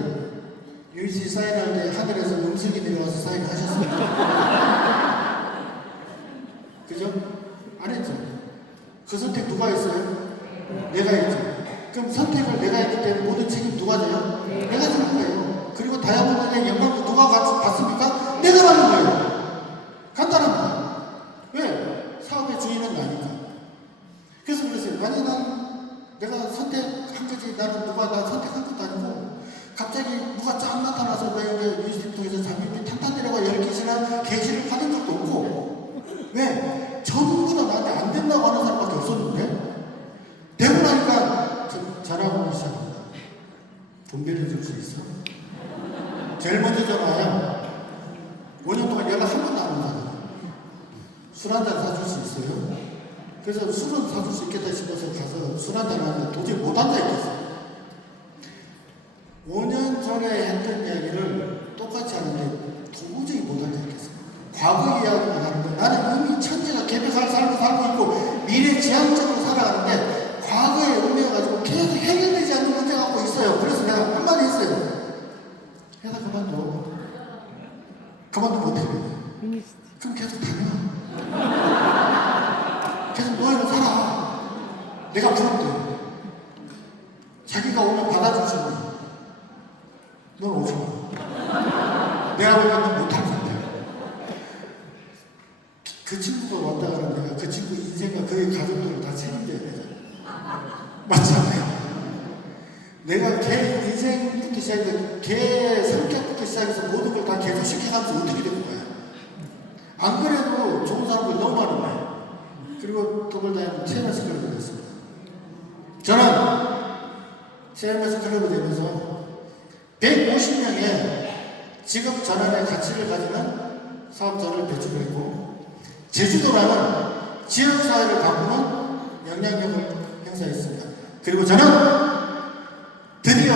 유지 사인할 때 하늘에서 음성이 내려와서 사인하셨습니까? 그죠? 안 했죠? 그 선택 누가 했어요? 내가 했죠. 그럼 선택을 내가 했기 때문에 모든 책임 누가 져요? 내가 지는 거예요. 그리고 다이아몬드의 영광도 누가 받습니까? 내가 받는 거예요. 간단합니다. 왜? 사업의 주인은 나니까. 그래서 그랬어요. 만약 내가 선택한 거지, 나는 누가 나 선택한 것도 아니고, 갑자기 누가 쫙 나타나서 내 유지팀 통해서 장비비 탄탄 내려가 10개시나 게시를 받은 적도 없고, 왜? 전부 다 나한테 안 된다고 하는 사람밖에 없었는데, 되고 나니까 전화번호 시작합니다. 돈 빌려줄 수 있어? 제일 먼저 전화야. 5년 동안 연락 한 번도 안 온다. 술 한 잔 사줄 수 있어요? 그래서 술은 사줄 수 있겠다 싶어서 가서 술 한 잔 하는데 도저히 못 앉아있겠어. 5년 전에 했던 이야기를 똑같이 하는데 도저히 못 앉아있겠어. 과거 이야기만 하는데 나는 이미 천지가 개벽할 삶을 살고 있고 미래지향적으로 살아가는데 과거에 옮겨가지고 계속 해결되지 않는 문제 갖고 있어요. 그래서 내가 한마디 했어요. 회사 그만둬. 그만도 못해. 그럼 계속 다녀. 계속 너희는 살아. 내가 부럽대. 자기가 오면 받아줄 수 있니? 넌 오지 마. 내가 보기에는 못할 것 같아. 그 친구가 왔다 그러면 내가 그 친구 인생과 그의 가족들을 다 책임져야 되잖아. 맞잖아요. 내가 걔 인생부터 시작해서 걔 성격부터 시작해서 모든 걸 다 개선시켜가면서 어떻게 된 거야. 안 그래도 좋은 사람들 너무 많은 거야. 그리고 더블다이아몬드 TMS 클럽이 됐습니다. 저는 TMS 클럽이 되면서 150명의 직업 전환의 가치를 가지는 사업자를 배출했고 제주도라는 지역사회를 바꾸는 영향력을 행사했습니다. 그리고 저는 드디어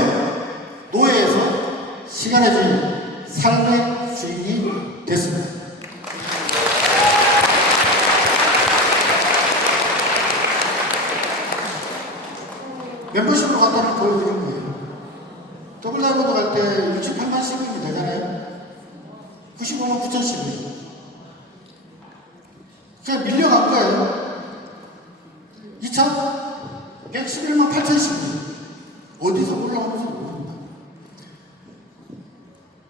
노예에서 시간의 주인, 삶의 주인이 됐습니다. 멤버십으로 간단히 보여드린 거예요. 더블다이아몬드 갈 때 68만 시민이 되잖아요. 95만 9천 시민. 그냥 밀려간 거예요. 2차 111만 8천 시민. 어디서 올라오는지 모릅니다.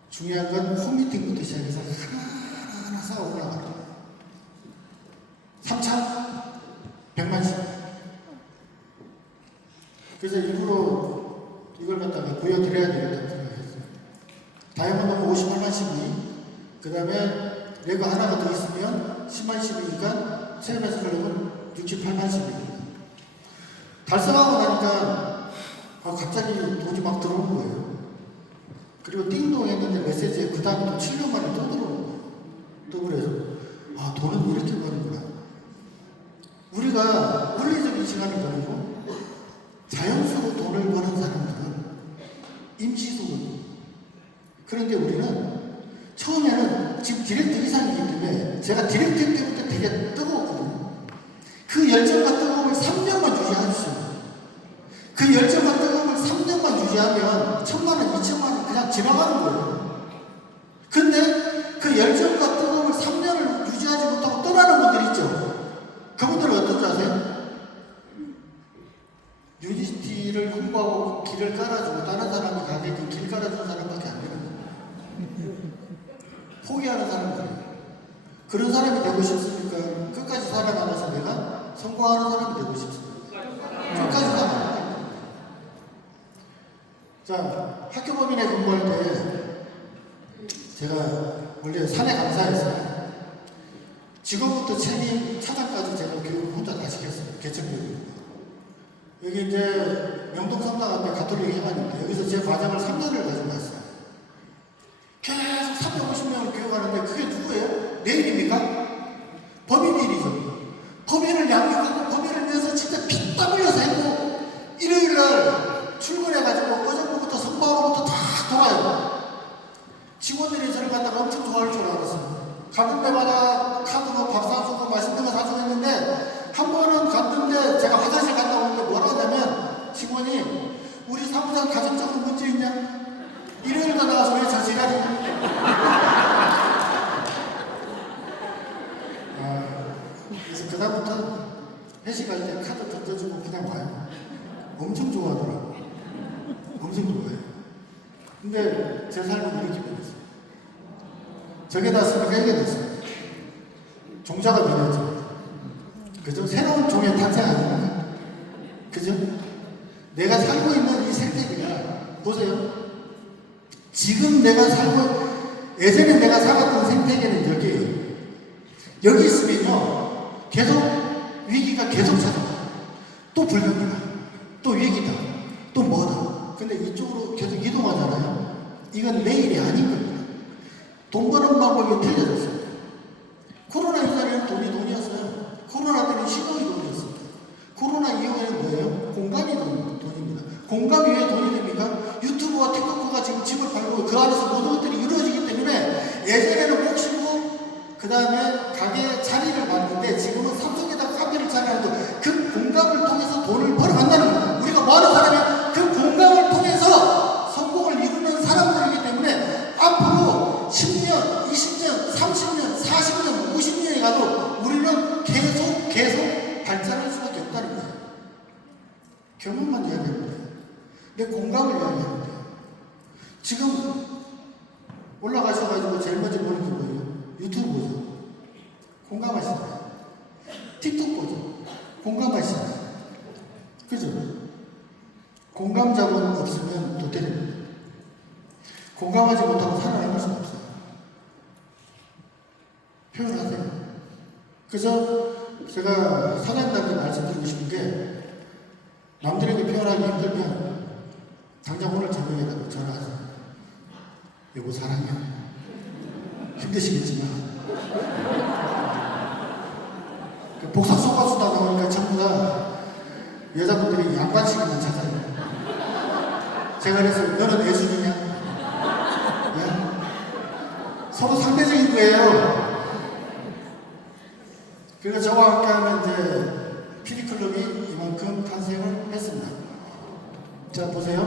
중요한 건 홈미팅부터 시작해서 하나하나 쌓아 올라가요. 3차 100만 시민. 그래서 일부러 이걸 갖다가 보여드려야 되겠다고 생각했어요. 다이아몬드가 58만 시민, 그 다음에 레고 하나가 더 있으면 10만 시민이니까 TMS 클럽은 68만 시민입니다. 달성하고 나니까 갑자기 돈이 막 들어오는 거예요. 그리고 띵동 했는데 메시지에 그 다음에 또 7년 만에 또 들어오는 거예요. 또 그래서 돈은 이렇게 버는구나. 우리가 물리적인 시간을 버리고 자연수로 돈을 버는 사람들은 임시소득. 그런데 우리는 처음에는 지금 디렉터 이상이기 때문에 제가 디렉터 때부터 되게 뜨거웠거든요. 그 열정과 뜨거움을 3년만 유지하십시오. 그 열정과 뜨거움을 3년만 유지하면 1,000만 원, 2,000만 원 그냥 지나가는 거예요. 근데 그 열정과 뜨거움을 3년을 유지하지 못하고 떠나는 분들 있죠. 그분들은 어떤지 아세요? 유니티를 홍보하고 길을 깔아주고 다른 사람이 가게끔 길 깔아주는 사람밖에 안 되는 거예요. 포기하는 사람들이에요. 그런 사람이 되고 싶습니까? 끝까지 살아남아서 내가 성공하는 사람이 되고 싶습니다. 끝까지 살아남아야 됩니다. 자, 학교법인에 근무할 때 제가 원래 사내 강사였어요. 직원부터 책임, 차장까지 제가 교육을 혼자 다 시켰어요. 개척교육입니다. 여기 이제 명동성당 앞에 가톨릭 회관인데 여기서 제 과정을 3년을 가지고 왔어요. 계속 350명을 교육하는데 그게 누구예요? 내 일입니까? 법인 일이죠. 법인을 양육하고 법인을 위해서 진짜 피 땀 흘려서 했고 일요일날 출근해가지고 어저부터 선거 그래서 그다음부터 회식할 때 카드 던져주고 그냥 와요. 엄청 좋아하더라고. 엄청 좋아해요. 근데 제 삶은 이렇게 변했어요. 저게 났으니까 이게 됐어요. 종자가 변했죠. 그죠? 새로운 종의 탄생 아닙니까? 그죠? 내가 살고 있는 이 생태계가 보세요. 지금 내가 예전에 내가 살았던 생태계는 여기에요. 여기 있으면요, 계속 위기가 계속 찾아와요. 또 불경기다, 또 위기다, 또 뭐다. 근데 이쪽으로 계속 이동하잖아요. 이건 내일이 아닌 겁니다. 돈 버는 방법이 틀려졌어요. 코로나 이전에는 돈이었어요. 코로나 때는 시간이 돈이었어요. 코로나 이후에는 뭐예요? 공감이 돈입니다. 공감이 왜 돈이 됩니까? 유튜브와 틱톡커가 지금 집을 팔고 그 안에서 모든 것들이 이루어지기 때문에 예전에는 목숨고 그 다음에 가게 자리를 봤는데 지금은 삼성에다가 카페를 차려도 그 공감을 통해서 돈을 벌어간다는 거예요. 우리가 뭐하는 사람이 그 공감을 통해서 성공을 이루는 사람들이기 때문에 앞으로 10년, 20년, 30년, 40년, 50년이 가도 우리는 계속 발전할 수밖에 없다는 거예요. 경험만 이야기하면 돼요. 내 공감을 이야기하면 돼요. 지금 올라가셔가지고 제일 먼저 보는 게 뭐예요? 유튜브 보죠. 공감하시나요? 틱톡 보죠. 공감하시나요? 그죠? 공감자분 없으면 도태됩니다. 공감하지 못하고 살아남을 수는 없어요. 표현하세요. 그래서 제가 사장님한테 말씀드리고 싶은 게 남들에게 표현하기 힘들면 당장 오늘 저녁에라도 전화하세요. 여보 사랑해. 힘드시겠지만 복사 속가수다 나오니까 전부 다 여자분들이 양반식만 찾아요. 제가 그래서 너는 애순이냐? 네? 서로 상대적인 거예요. 그래서 저와 함께하는 이제 피디클럽이 이만큼 탄생을 했습니다. 자 보세요.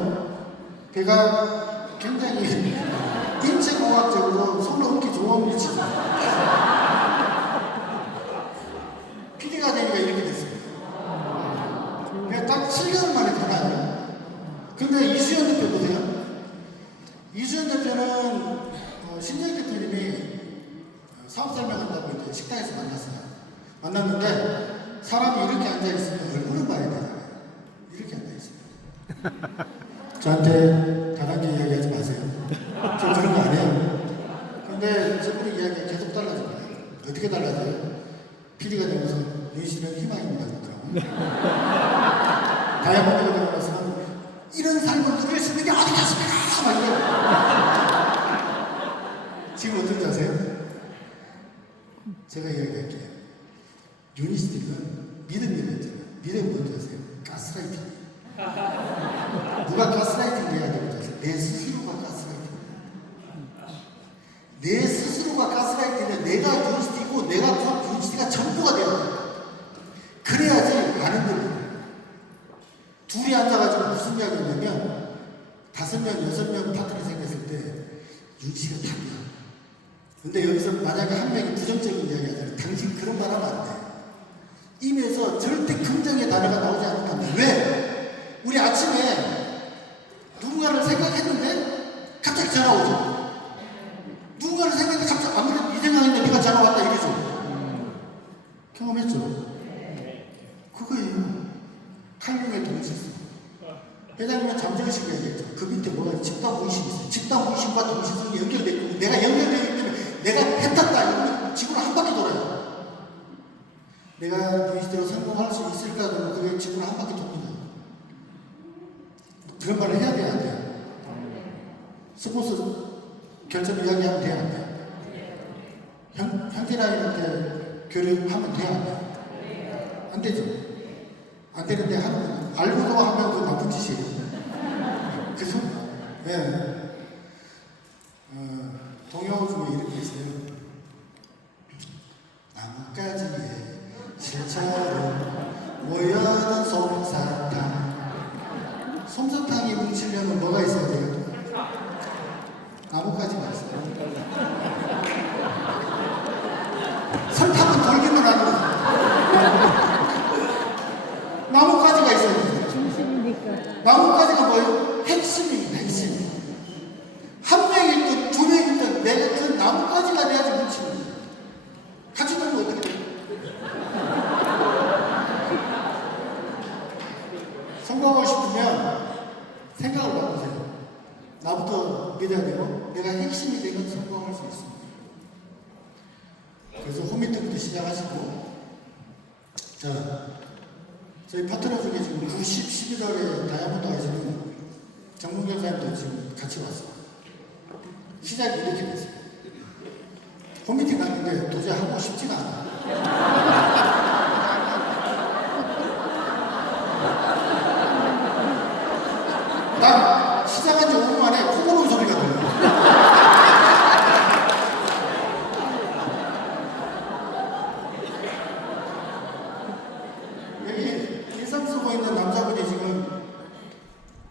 배가 굉장히 인체공학적으로 손로 얻기 좋은 위치죠. PD가 되니까 이렇게 됐습니다. 그냥 딱 7개월 만에 변화요. 근데 이수연 대표 보세요. 이수연 대표는 신재익 대표님이 사업 설명한다고 이제 식당에서 만났어요. 만났는데 사람이 이렇게 앉아있으면 얼굴을 봐야 되잖아요. 이렇게 앉아있습니다. 저한테 다단계 이야기하지 마세요. 저 그런 거 안 해요. 근데 저분의 이야기가 계속 달라져요. 어떻게 달라져요? PD가 되면서 윤씨는 희망입니다. 그러더라고요. 다이아몬드가 되고 나서는 이런 삶을 누릴 수 있는 게 어디 갔습니까? 막 이래요. 지금 어떤지 아세요? 제가 이야기할게요. 유니스들은 믿음이라 했잖아요. 믿음 뭔지 아세요? 가스라이팅. 누가 가스라이팅 해야 되는지 아세요? 내 스스로가 가스라이팅. 내 스스로가 가스라이팅은 내가 유니스티고 내가 유니스티가 전부가 돼야 돼요. 그래야지 안 흔들려요. 둘이 앉아가지고 무슨 이야기 하냐면 5명, 6명 파트너이 생겼을 때 유니스티가 답이야. 근데 여기서 만약에 한 명이 부정적인 이야기 하잖아요. 당신 그런 말 하면 안 돼. 입에서 절대 긍정의 단어가 나오지 않으면 안 돼. 왜? 우리 아침에 누군가를 생각했는데 갑자기 전화 오죠. 누군가를 생각했는데 갑자기 아무래도 이 생각했는데 네가 전화 왔다 이러죠. 경험했죠? 그거예요. 칼륨의 동시성. 회장님은 잠재의식을 얘기했죠. 그 밑에 뭐가 집단무의식이 있어요. 집단무의식과 동시성이 연결되어 있고 내가 연결되어 있기 때문에 내가 했다 이러면 지구를 한 바퀴 돌아요. 내가 유니스트로 성공할 수 있을까? 그러면 그게 지구를 한 바퀴 돕니다. 그런 말을 해야 돼야 안 돼요? 스폰서 결정 이야기하면 돼야 안 돼요? 형제라인한테 교류하면 돼야 안 돼요? 안 되죠? 안 되는데 하는 거 알고도 하면 그 나쁜 짓이에요. 그죠? 네. 동요 중에 이런 게 있어요. 나뭇가지에 실처럼 모여든 솜사탕. 솜사탕이 뭉치려면 뭐가 있어야 돼요? 나뭇가지가 있어요. 설탕은 돌기 돼야 되고 내가 핵심이 되면 성공할 수 있습니다. 그래서 홈미팅부터 시작하시고 자 저희 파트너 중에 지금 11월에 다이아몬드 하시는 정문경 사님도 지금 같이 왔어요. 시작이 이렇게 됐어요. 홈미팅 갔는데 도저히 하고 싶지가 않아요. 난 시작한 지 5분 만에 코 고는 소리가 들려요. 여기 일상 쓰고 있는 남자분이 지금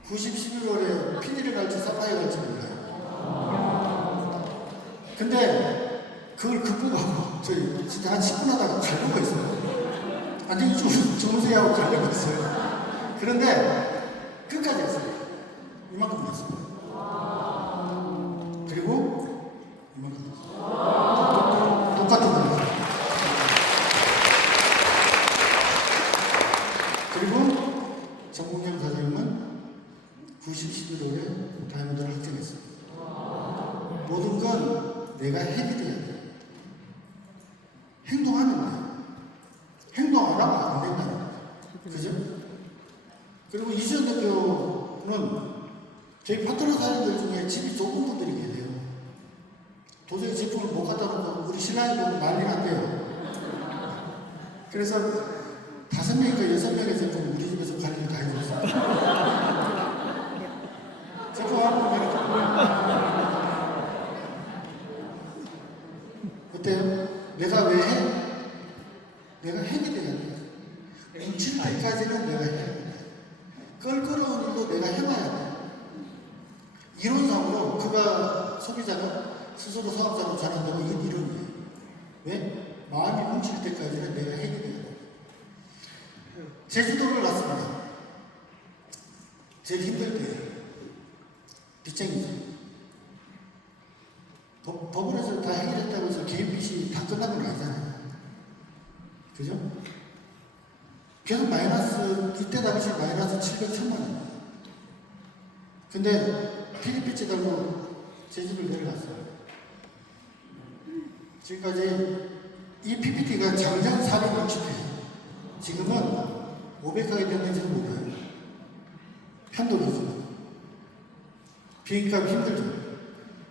11월에 PD를 갈지 사파이 갈지 몰라요. 근데 그걸 극복하고 저희 진짜 한 10분 하다가 가려고 했어요. 완전히 주무세요 하고 가려고 했어요. 그런데 끝까지 했어요. 이만큼 됐어요. 그리고 이만큼 됐어요. 똑같은 거예요. 그리고 정국영 사장님은 11월에 다이아몬드를 확정했어요. 모든 건 내가 해야 돼. 행동하는 거예요. 행동 안 하면 안 된다는 거예요. 그죠? 그리고 이수연 대표는 저희 파트너 사람들 중에 집이 좁은 분들이 계세요. 도저히 제품을 못 갖다 놓고 우리 신랑이 보면 난리가 안 돼요. 그래서 5명인가 6명의 제품 우리 집에서 관리를 다 해줬어요. 제품 하고 이렇게 어때요? 내가 왜 해? 내가 해야 돼요. 뭉칠 때까지는 내가 해야 돼. 껄끄러운 일도 내가 해봐야 돼. 이론상으로 그가 소비자가 스스로 사업자로 전환되고 이 이론이에요. 왜? 마음이 뭉칠 때까지는 내가 해야 돼. 제주도를 갔습니다. 제일 힘들 때 빚쟁이죠. 법원에서 다 해결했다고 해서 개인 빚이 다 끝난 건 아니잖아요. 그죠? 계속 마이너스, 이때 당시 마이너스 700천만 원. 근데 필리핀 달고 제 집을 내려갔어요. 지금까지 이 PPT가 장장 460회. 지금은 500회가 됐는지도 몰라요. 편도기죠. 비행기값 힘들죠.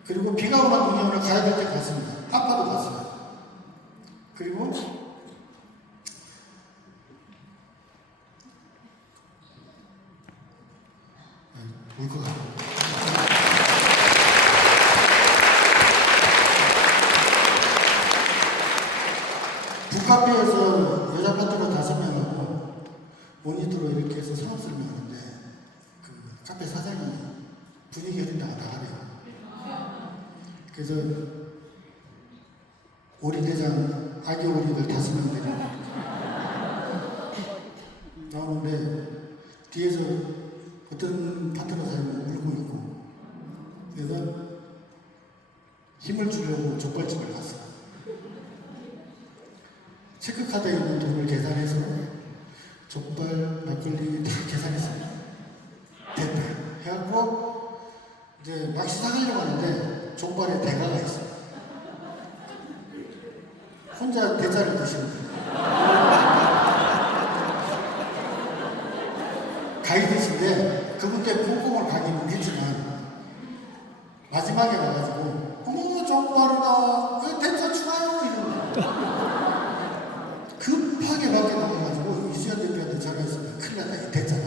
그리고 비가 오는 공연을 가야 될 때 갔습니다. 아빠도 갔어요. 그리고 울 것 같아요. 북카페에서 여자 파트너 5명하고 모니터로 이렇게 해서 상업 설명하는데 그 카페 사장이 분위기 흐린다가 나가래요. 그래서 오리대장 아기 오리들 5명 데리고 나오는데 뒤에서 어떤 파트너 사람이 울고 있고 그래서 힘을 주려고 족발집을 갔어요. 체크카드에 있는 돈을 계산해서 족발, 막걸리 다 계산했습니다. 됐다 해갖고 이제 막 시작하려고 하는데 족발에 대가가 있어요. 혼자 대짜를 드시는 거예요. 가이드신데 그분 때 콩콩을 가기는 했지만 마지막에 가가지고 어머 족발이다 왜 대짜 추가요 이러는 급하게 밖에 나가가지고 이수연 대표한테 전화했습니다. 큰일 났다 이 대짜가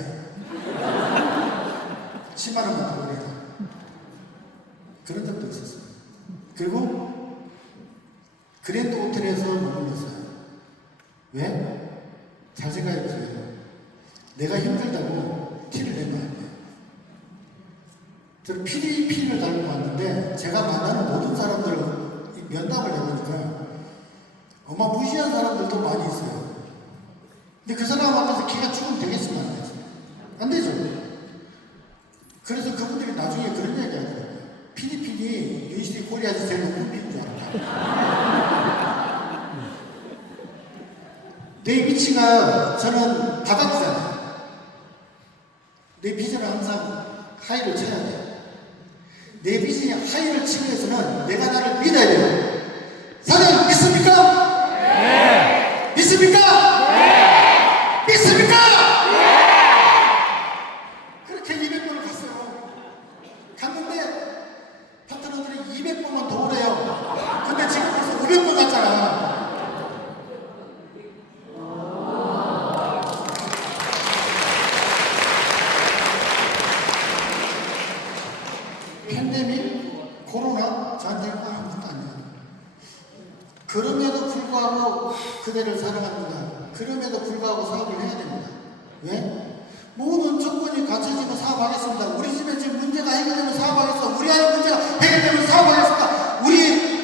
10만 원만 더 그래라. 그런 적도 있었어요. 그리고 그랜드 호텔에서 머물렀어요. 왜? 잘 생각해보세요. 내가 힘들다고 티를 낸 거 아니에요. 저는 피를 달고 왔는데 제가 만나는 모든 사람들 면담을 해보니까 아마 무시한 사람들도 많이 있어요. 근데 그 사람 앞에서 기가 죽으면 되겠으면 안 되죠. 안 되죠. 그래서 그분들이 나중에 그런 얘기 하더라고요. 필리핀이 유니시티 코리아에서 제일 높은 비인 줄 알았다. 내 위치가 저는 바닥이잖아요. 내 비전은 항상 하이를 쳐야 돼요. 내 비전이 하이를 치기 위해서는 내가 나를 믿어야 돼요. 사장님 믿습니까? 네. 믿습니까? 네. 믿습니까? 네. 그렇게 200번을 갔어요. 갔는데 파트너들이 200번만 더 오래요. 근데 지금 벌써 500번 갔잖아. 팬데믹, 코로나, 저한테는 아무것도 아니야. 그럼에도 불구하고 그대를 사랑합니다. 그럼에도 불구하고 사업을 해야 됩니다. 왜? 모든 조건이 갖춰지면 사업하겠습니다. 우리 집에 지금 문제가 해결되면 사업하겠습니다. 우리 아이 문제가 해결되면 사업하겠습니다. 우리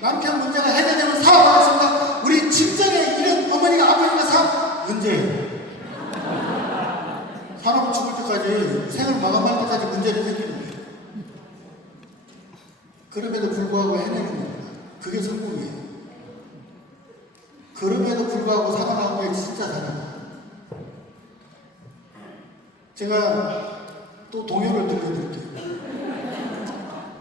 남편 문제가 해결되면 사업하겠습니다. 우리 친정에 이런 어머니가 아버지가 사업 문제예요. 사람 죽을 때까지 생을 마감할 때까지 문제를 생기는 거예요. 그럼에도 불구하고 해내는 겁니다. 그게 성공이에요. 그럼에도 불구하고 사랑하는 게 진짜 사랑이에요. 제가 또 동요를 들려드릴게요.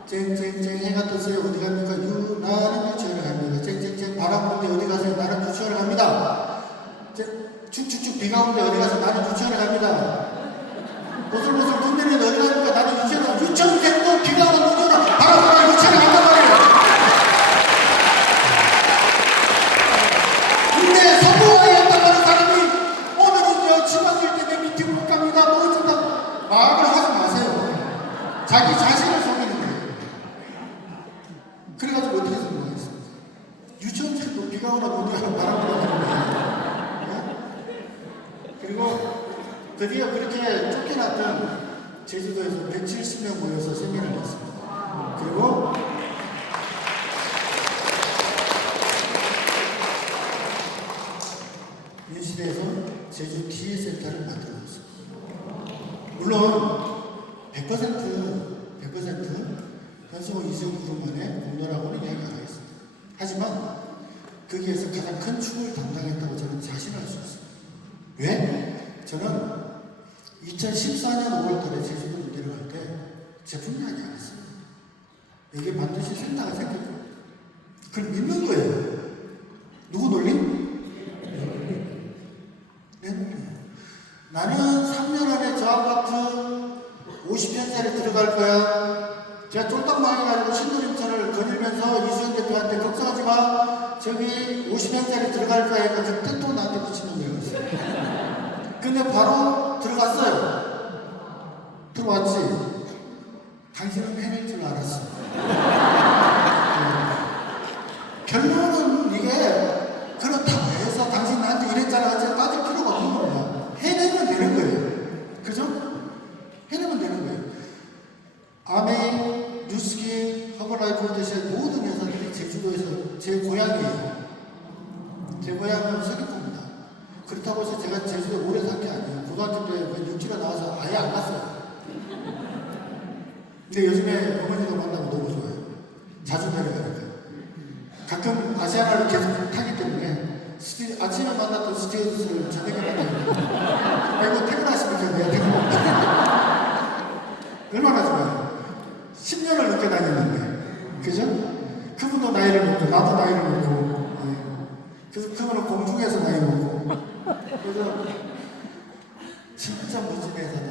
쨍쨍쨍 해가 떴어요. 어디 갑니까? 나는 유치원에 갑니다. 쨍쨍쨍 바람 부는데 어디 가세요? 나는 유치원에 갑니다. 축축축 비가 오는데 어디 가서 나는 유치원에 갑니다. 보슬보슬 눈 내리는데 어디 갑니까? 나는 유치원에 갑니다. 유치원생도 비가 오는 눈이 오나 바람 유치원에 간단 말이에요. 근데 성공하겠다고 하는 사람이 오늘은요 집안일 때문에 미팅 못 갑니다. 뭐 어쩐다 말을 하지 마세요. 자기 자신을 속이는 거예요. 그래가지고 어떻게 성공하겠어요? 유치원생도 비가 오나 눈이 오나 바람 불어가는 거예요. 네? 그리고 드디어 그렇게 쫓겨났던 제주도에서 170명 모여서 세미나를 했습니다. 그리고 윤시대에서 제주 TA센터를 만들어줬습니다. 물론 100% 현수막 이전 그룹만의 공로라고는 이야기 안 하겠습니다. 하지만 거기에서 가장 큰 축을 담당했다고 저는 자신할 수 있습니다. 왜? 저는 2014년 5월달에 제주도로 내려갈 때 제품 이야기 안 했습니다. 여기에 반드시 센터가 생길 거예요. 그걸 믿는 거예요. 누구 논리? 내 논리. 나는 3년 안에 저 아파트 50평짜리 들어갈 거야. 제가 쫄딱 망해가지고 신도림천을 거닐면서 이수현 대표한테 걱정하지 마. 저기 50평짜리 들어갈 거야. 그러니까 그때 또 나한테 붙이는 거예요. 근데 바로 들어갔어요. 들어왔지. 당신은 해낼 줄 알았어. 결론은 이게 그렇다고 해서 당신 나한테 이랬잖아 하지 빠질 필요가 없는 겁니다. 해내면 되는 거예요. 그죠? 해내면 되는 거예요. 아메이, 뉴스기, 허버라이프 호텔의 모든 회사들이 제주도에서 제 고향이에요. 제 고향은 서귀포입니다. 그렇다고 해서 제가 제주도에 오래 산 게 아니에요. 고등학교 때 6km 나와서 아예 안 갔어요. 근데 요즘에 어머니가 만나면 너무 좋아요. 자주 내려가니까. 가끔 아시아나를 계속 타기 때문에 아침에 만났던 스튜디오를 저녁에 만나요. 아이고 퇴근하시니까 내가 퇴근한다. 얼마나 좋아요. 10년을 늦게 다녔는데. 그죠? 그분도 나이를 먹고 나도 나이를 먹고 그래서 그분은 공중에서 나이 먹고 그래서 진짜 멋진 회사다.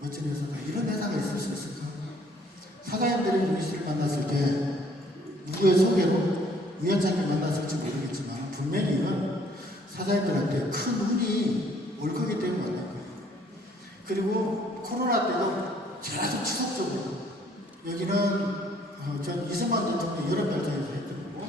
멋진 회사다. 이런 회사가 있을 수 있을까? 사장님들이 우리 씨를 만났을 때 누구의 소개로 위원장님 만났을지 모르겠지만 분명히 이건 사장님들한테 큰 운이 올 거기 때문에 만난 거예요. 그리고 코로나 때도 계속 지속적으로 여기는 전 이승만 대통령 여러 발전에서 했던 거고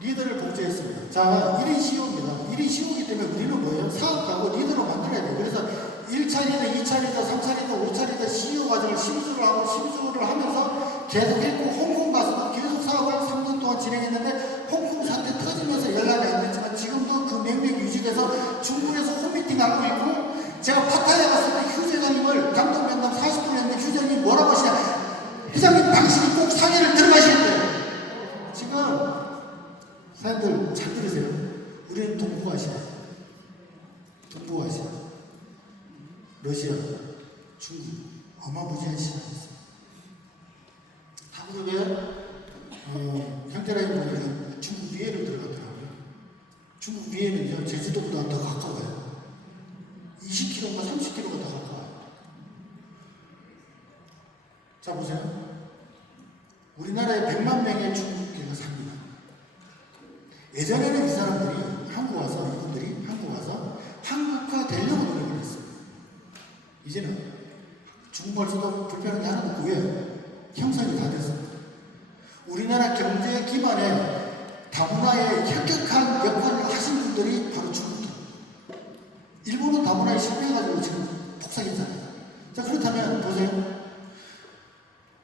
리더를 복제했습니다. 자, 1인 CEO입니다. 1인 CEO이기 때문에 우리는 뭐예요? 사업가고 리더로 만들어야 돼요. 그래서 1차 리더, 2차 리더, 3차 리더, 5차 리더 CEO 과정을 심수를 하면서 계속 했고 홍콩 가서도 계속 사업을 3년 동안 진행했는데 홍콩 사태 터지면서 연락이 안 됐지만 지금도 그 명맥이 유지돼서 중국에서 홈미팅하고 있고 제가 파타야 갔을 때 휴재장님을 감독 면담 40분 했는데 휴재장님 뭐라고 하시냐 회장님 당신이 꼭 상해를 들어가셔야 돼요. 지금 사람들 잘 들으세요. 우리는 동북아시아, 러시아, 중국 어마무지한 시장이 있습니다. 중국 위에는요, 제주도보다 더 가까워요. 20km인가 30km가 더 가까워요. 자, 보세요. 우리나라에 100만 명의 중국계가 삽니다. 예전에는 이 사람들이 이분들이 한국 와서 한국화 되려고 노력을 했어요. 이제는 중국말 써도 불편한 게 하나도 없고, 왜? 형성이 다 됐습니다. 우리나라 경제 기반에 다문화의 혁혁한 역할을 하신 분들이 바로 중국이에요. 일본은 다문화에 실패해가지고 지금 폭삭했잖아요. 자, 그렇다면 보세요.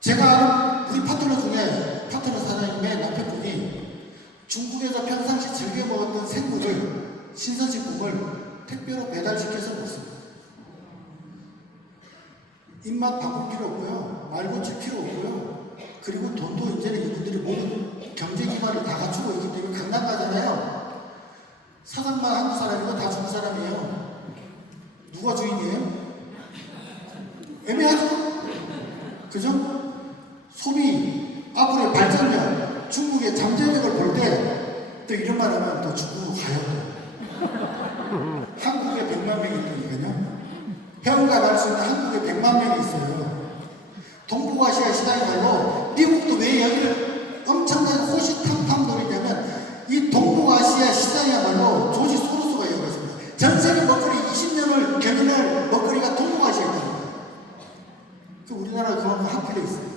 제가 우리 파트너 중에 파트너 사장님의 남편분이 중국에서 평상시 즐겨 먹었던 생물을, 신선식품을 택배로 배달시켜서 먹습니다. 입맛 바꿀 필요 없고요. 말 고칠 필요 없고요. 그리고 돈도 이제는 이분들이 모든 경제 기반을 다 갖추고 있기 때문에 강남 가잖아요. 사장만 한국 사람이고 다 중국 사람이에요. 누가 주인이에요? 애매하죠? 그죠? 소비, 앞으로의 발전력, 중국의 잠재력을 볼 때 또 이런 말 하면 또 중국으로 가요. 또. 한국에 100만 명이 있으니까요. 회원가 갈 수 있는 한국에 100만 명이 있어요. 동북아시아 시장이야말로 미국도 왜 여기를 엄청난 호시탐탐 노리냐면 이 동북아시아 시장이야말로 조지 소로스가 이어갔습니다. 전 세계 먹거리 20년을 견인할 먹거리가 동북아시아에 있답니다. 그 우리나라가 그만큼 한필에 있어요.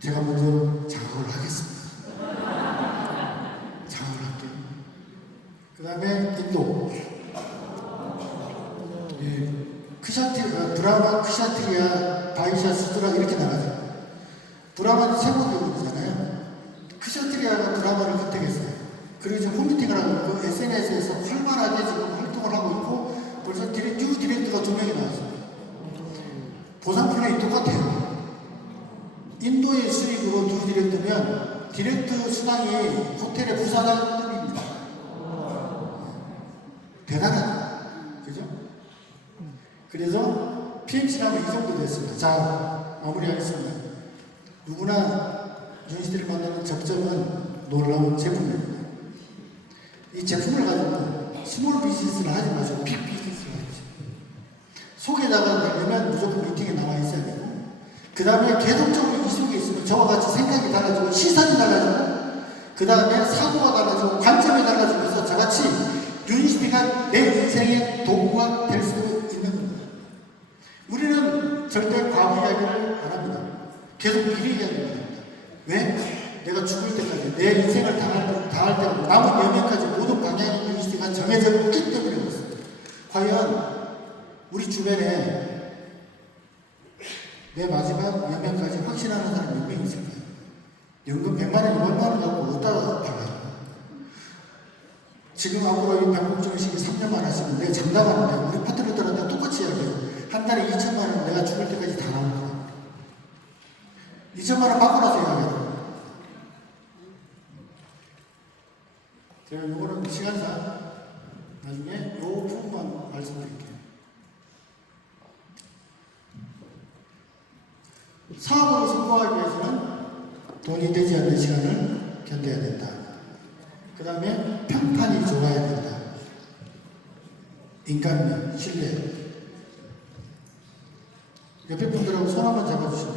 제가 먼저 장악을 하겠습니다. 장악을 할게요. 그 다음에 인도. 브라만, 크샤트리아, 바이샤, 수드라 이렇게 나가죠. 브라만은 세고교국이잖아요. 크샤트리아가 브라만을 선택했어요. 그리고 지금 홈미팅을 하고 있고 SNS에서 활발하게 지금 활동을 하고 있고 벌써 뉴 디렉터가 2명이 나왔어요. 보상 플랜이 똑같아요. 인도의 수익으로 뉴 디렉터면 디렉터 수당이 호텔의 부사장급입니다. 대단하죠. 그죠? 그래서 PMC라면 이 정도 됐습니다. 자, 마무리하겠습니다. 누구나 유니스트를 만드는 접점은 놀라운 제품입니다. 이 제품을 가지고 스몰 비즈니스를 하지 마시고 빅 비즈니스를 하십시오. 속에다가 내려면 무조건 미팅에 나와 있어야 되고, 그 다음에 계속적으로 이 속에 있으면 저와 같이 생각이 달라지고 시선이 달라지고, 그 다음에 사고가 달라지고 관점이 달라지면서 저같이 유니스트가 내 인생의 도구가 될 수 있는 겁니다. 우리는 절대 과거 이야기를 안 합니다. 계속 미래 이야기를 합니다. 왜? 내가 죽을 때까지 내 인생을 다할 때까지 남은 여명까지 모든 방향의 유니스트가 정해져 있기 때문에 그렇습니다. 과연 우리 주변에 내 마지막 여명까지 확신하는 사람이 몇 명 있을까요? 연금 100만 원, 200만 원 갖고 어디다 팔아요? 지금 앞으로 이 병목정식이 3년만 하시면 내가 장담하는데 우리 파트너들한테 똑같이 이야기해요. 한 달에 2천만 원 내가 죽을 때까지 다 나올 거야. 2천만 원 받고 나서 이야기해요. 제가 요거는 시간상 나중에 요 부분만 말씀드릴게요. 사업으로 성공하기 위해서는 돈이 되지 않는 시간을 견뎌야 된다. 그 다음에 평판이 좋아야 된다. 인간미, 신뢰. 옆에 분들하고 손 한번 잡아주시면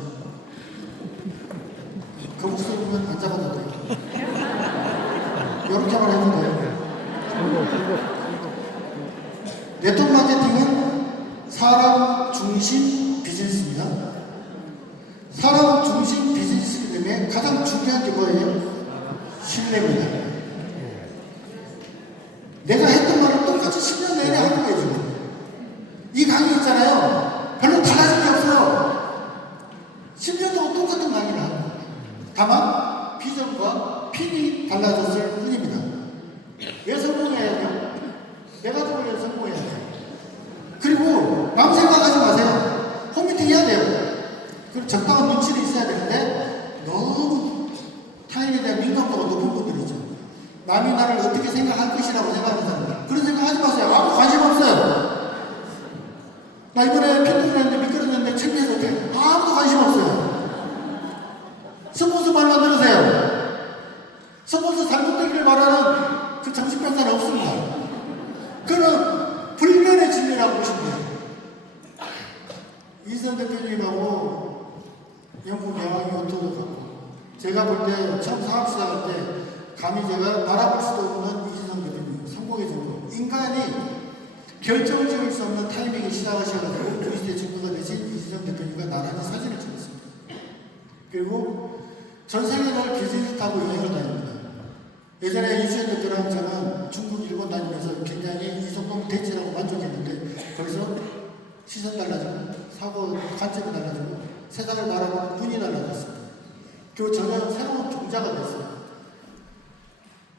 그 목소리 보면 안 잡아도 돼요. 이렇게만 해도 돼요. 네트워크 마케팅은 사람 중심 비즈니스입니다. 사람 중심 비즈니스이기 때문에 가장 중요한 게 뭐예요? 신뢰입니다. 내가 했던 말을 똑같이 10년 내내 하는 거예요, 지금. 이 강의 있잖아요. 별로 달라진 게 없어요. 10년 동안 똑같은 강의를 하는 거예요. 다만, 비전과 핀이 달라졌을 뿐입니다. 왜 성공해야 돼요? 내가 왜 성공해야 돼요? 그리고, 남 생각하지 마세요. 홈미팅 해야 돼요. 그리고 적당한 눈치는 있어야 되는데, 너무 타인에 대한 민감도가 높은 분들이죠. 남이 나를 어떻게 생각할 것이라고 생각하는 사람. 그런 생각 하지 마세요. 아무 관심 없어요. 나 이번에 핀통냈는데 미끄러졌는데 창피해서 어떡해. 아무도 관심 없어요. 스폰서 말만 들으세요. 스폰서 잘못되기를 바라는 그 정신병사는 없습니다. 그는 불면의 진리라고 보시면 돼요. 이선 대표님하고 영국 여왕이 어떻게 갖고 제가 볼 때 처음 사업 시작할 때 감히 제가 바라볼 수도 없는 이진성 대표님 성공의 정도 인간이 결정 지을 수 없는 타이밍에 시작하셔가지고 루이스의 증거가 되신 이진성 대표님과 나란히 사진을 찍었습니다. 그리고 전 세계를 비즈니스 타고 여행을 다닙니다. 예전에 이수연 대표랑 저는 중국, 일본 다니면서 굉장히 이성동 대치라고 만족했는데 거기서 시선 달라지고 사고 관점이 달라지고 세상을 바라보는 눈이 달라졌습니다. 그리고 저는 새로운 종자가 됐어요.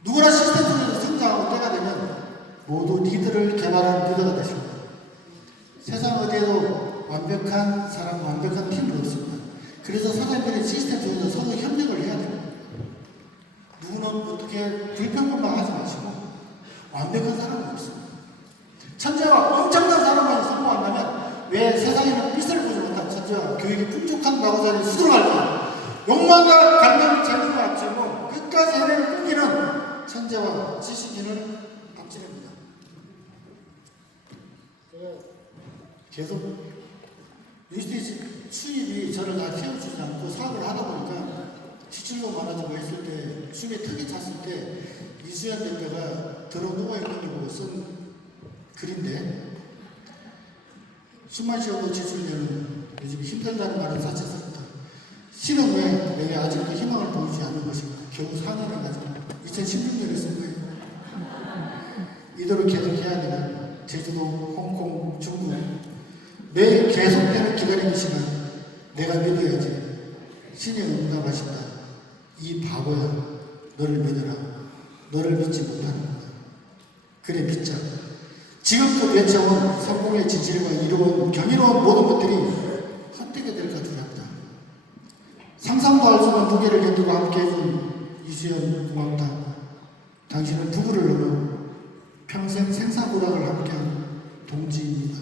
누구나 시스템 속에서 성장하고 때가 되면 모두 리더를 개발하는 리더가 되십니다. 세상 어디에도 완벽한 사람, 완벽한 팀은 없습니다. 그래서 사장님들이 시스템 속에서 서로 협력을 해야 됩니다. 누구는 어떻게 불평만 하지 마시고 완벽한 사람은 없습니다. 천재와 엄청난 사람만이 성공한다면 왜 세상에는 삐스를 보지 못한 천재와 교육이 풍족한 나고자리에 수두룩할까? 욕망과 갈망을 재능을 앞지고 끝까지 해내는 끈기는 천재와 지식인을 앞지릅니다. 제가 계속 유스티지 수입이 저를 다 태워주지 않고 사업을 하다 보니까 지출도 많아지고 했을 때 숨이 턱이 찼을 때 이수연 대표가 들어 누워있는 걸 보고 쓴 글인데 숨만 쉬어도 지출되는 요즘 힘들다는 말은 사치스럽다. 실은 왜 내게 아직도 희망을 보이지 않는 것인가. 겨우 4년을 가지고 2016년에 쓴 거예요. 이대로 계속해야 되는 제주도, 홍콩, 중국 매일 계속되는 기다리는 시간 내가 믿어야지. 신이 응답하신다. 이 바보야 너를 믿어라. 너를 믿지 못하는 거다. 그래 믿자. 지금껏 외쳐온 성공의 진실과 이루어온 경이로운 모든 것들이 헛되게 될까 두렵다. 상상도 할 수 없는 무게를 견디고 함께해준 이수연 고맙다. 당신은 부부를 넘어 평생 생사고락을 함께한 동지입니다.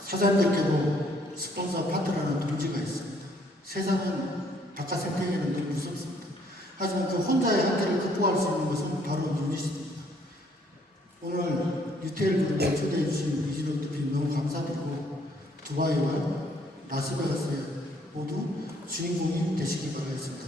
사장님들께도 스폰서 파트너라는 동지가 있습니다. 세상은 바깥 생태계는 늘 무섭습니다. 하지만 그 혼자의 한계를 극복할 수 있는 것은 바로 유닛입니다. 오늘 유태일 그룹에 초대해 주신 이진욱 대표님 너무 감사드리고 두바이와 라스베가스에 모두 주인공이 되시기 바라겠습니다.